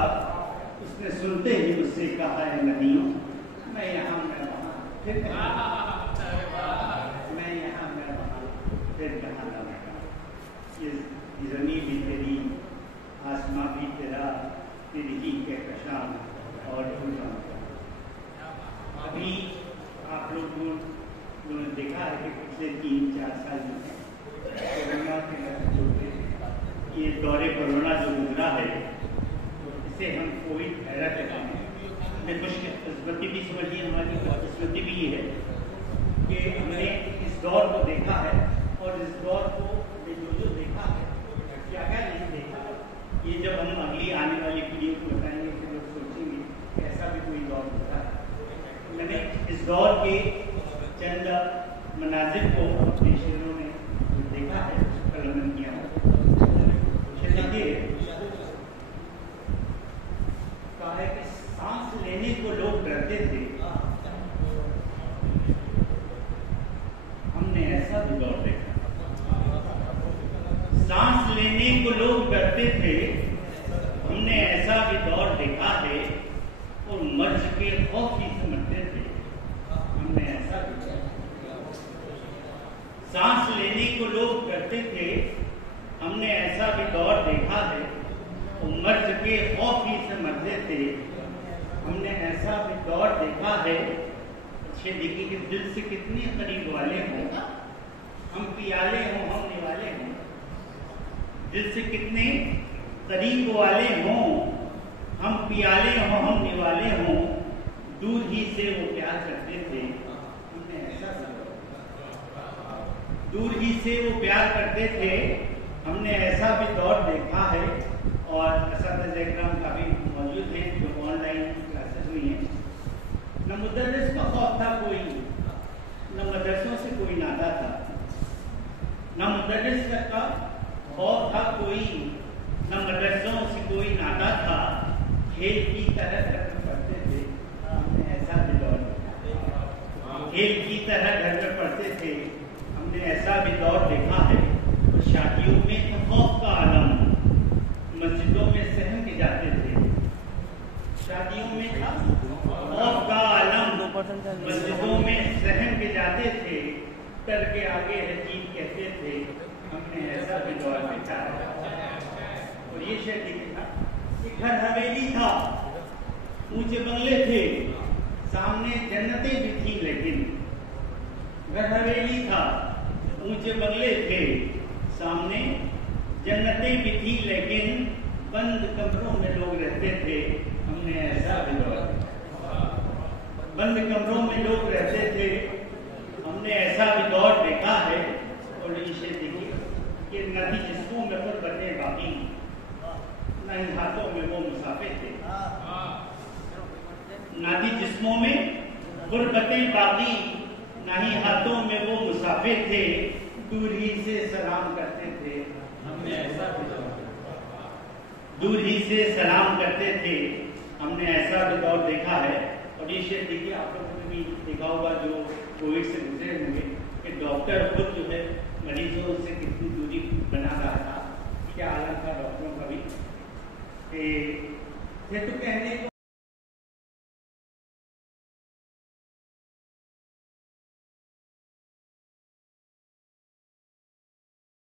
उसने सुनते ही मुझसे कहा है नहीं मैं यहाँ मैं वहाँ, फिर कहा मैं यहाँ मैं वहाँ, फिर कहा ना मैं। ये जमीन भी तेरी, आसमां भी तेरा, तेरी ही कहकशां और अभी आप लोगों ने देखा है कि पिछले 3-4 साल में कोरोना के ये दौरे कोरोना जो गुजरा है इसे हम कोविड एरा कहते हैं। हमने खुशकिस्मती भी समझिए, हमारी खुशकिस्मती भी ये है कि हमने इस दौर को देखा है, और इस दौर को जो देखा है, क्या क्या नहीं देखा, ये जब हम अगली आने वाली पीढ़ियों को बताएंगे तो लोग सोचेंगे कि ऐसा भी कोई दौर होता है। मैंने इस दौर के चंद मनाजिर को अपने शेरों में देखा है, कलमन किया है। देखिए, कहा है कि सांस लेने को लोग डरते थे, हमने ऐसा भी दौर देखा। सांस लेने को लोग डरते थे, हमने ऐसा भी दौर देखा है, और मर्ज के खौफ ही समझते थे, हमने ऐसा भी। सांस लेने को लोग डरते थे, हमने ऐसा भी दौर देखा है, और मर्ज के खौफ ही समझते थे, हमने ऐसा भी दौर देखा है। अच्छे देखिए कि दिल से कितने करीब वाले हों, हम पियाले हों, हम निवाले हों, दिल से कितने करीब वाले हों, हम पियाले हों, हम निवाले हों, दूर ही से वो प्यार करते थे, हमने ऐसा दूर ही से वो प्यार करते थे, हमने ऐसा भी दौर देखा है। और असद इकराम का भी मौजूद है जो ऑनलाइन क्लासेस हुई हैं। न मुदर्रिस का खौफ था कोई, न मदरसों से कोई नाता था, न मुदर्रिस का खौफ था कोई, न मदरसों से कोई नाता था, खेल की तरह घर में पढ़ते थे, हमने ऐसा भी दौर देखा। खेल की तरह घर में पढ़ते थे, हमने ऐसा भी दौर देखा है। तो शादियों में तो खौफ का आलम, मस्जिदों में सहम के जाते थे, शादियों में था खौफ का आलम, मस्जिदों में सहम के जाते थे, कर के आगे है चीज कहते थे, हमने ऐसा भी दौर देखा है। और ये शेर देखा, एक घर हवेली था, ऊंचे बंगले थे, सामने जन्नतें भी थी, लेकिन घर हवेली था, ऊंचे बंगले थे, सामने जन्नतें भी थी, लेकिन बंद कमरों में लोग रहते थे, हमने ऐसा भी दौर देखा। बंद कमरों में लोग रहते थे, हमने ऐसा भी दौर देखा है। और इसे देखिए कि न ही जिस्मों में गुर्बतें बाकी, न ही हाथों में वो मुसाफिर थे, न ही जिस्मों में गुर्बतें बाकी, न ही हाथों में वो मुसाफिर थे, दूर ही से सलाम करते थे, हमने ऐसा भी दौर देखा। दूर ही से सलाम करते थे, हमने ऐसा भी दौर देखा है। और ये शेर देखिए, आप लोगों ने भी देखा होगा जो कोविड से गुजरे होंगे, कि डॉक्टर खुद जो है मरीजों से कितनी दूरी बना रहा था, क्या हालत था डॉक्टरों का भी। तो कहने को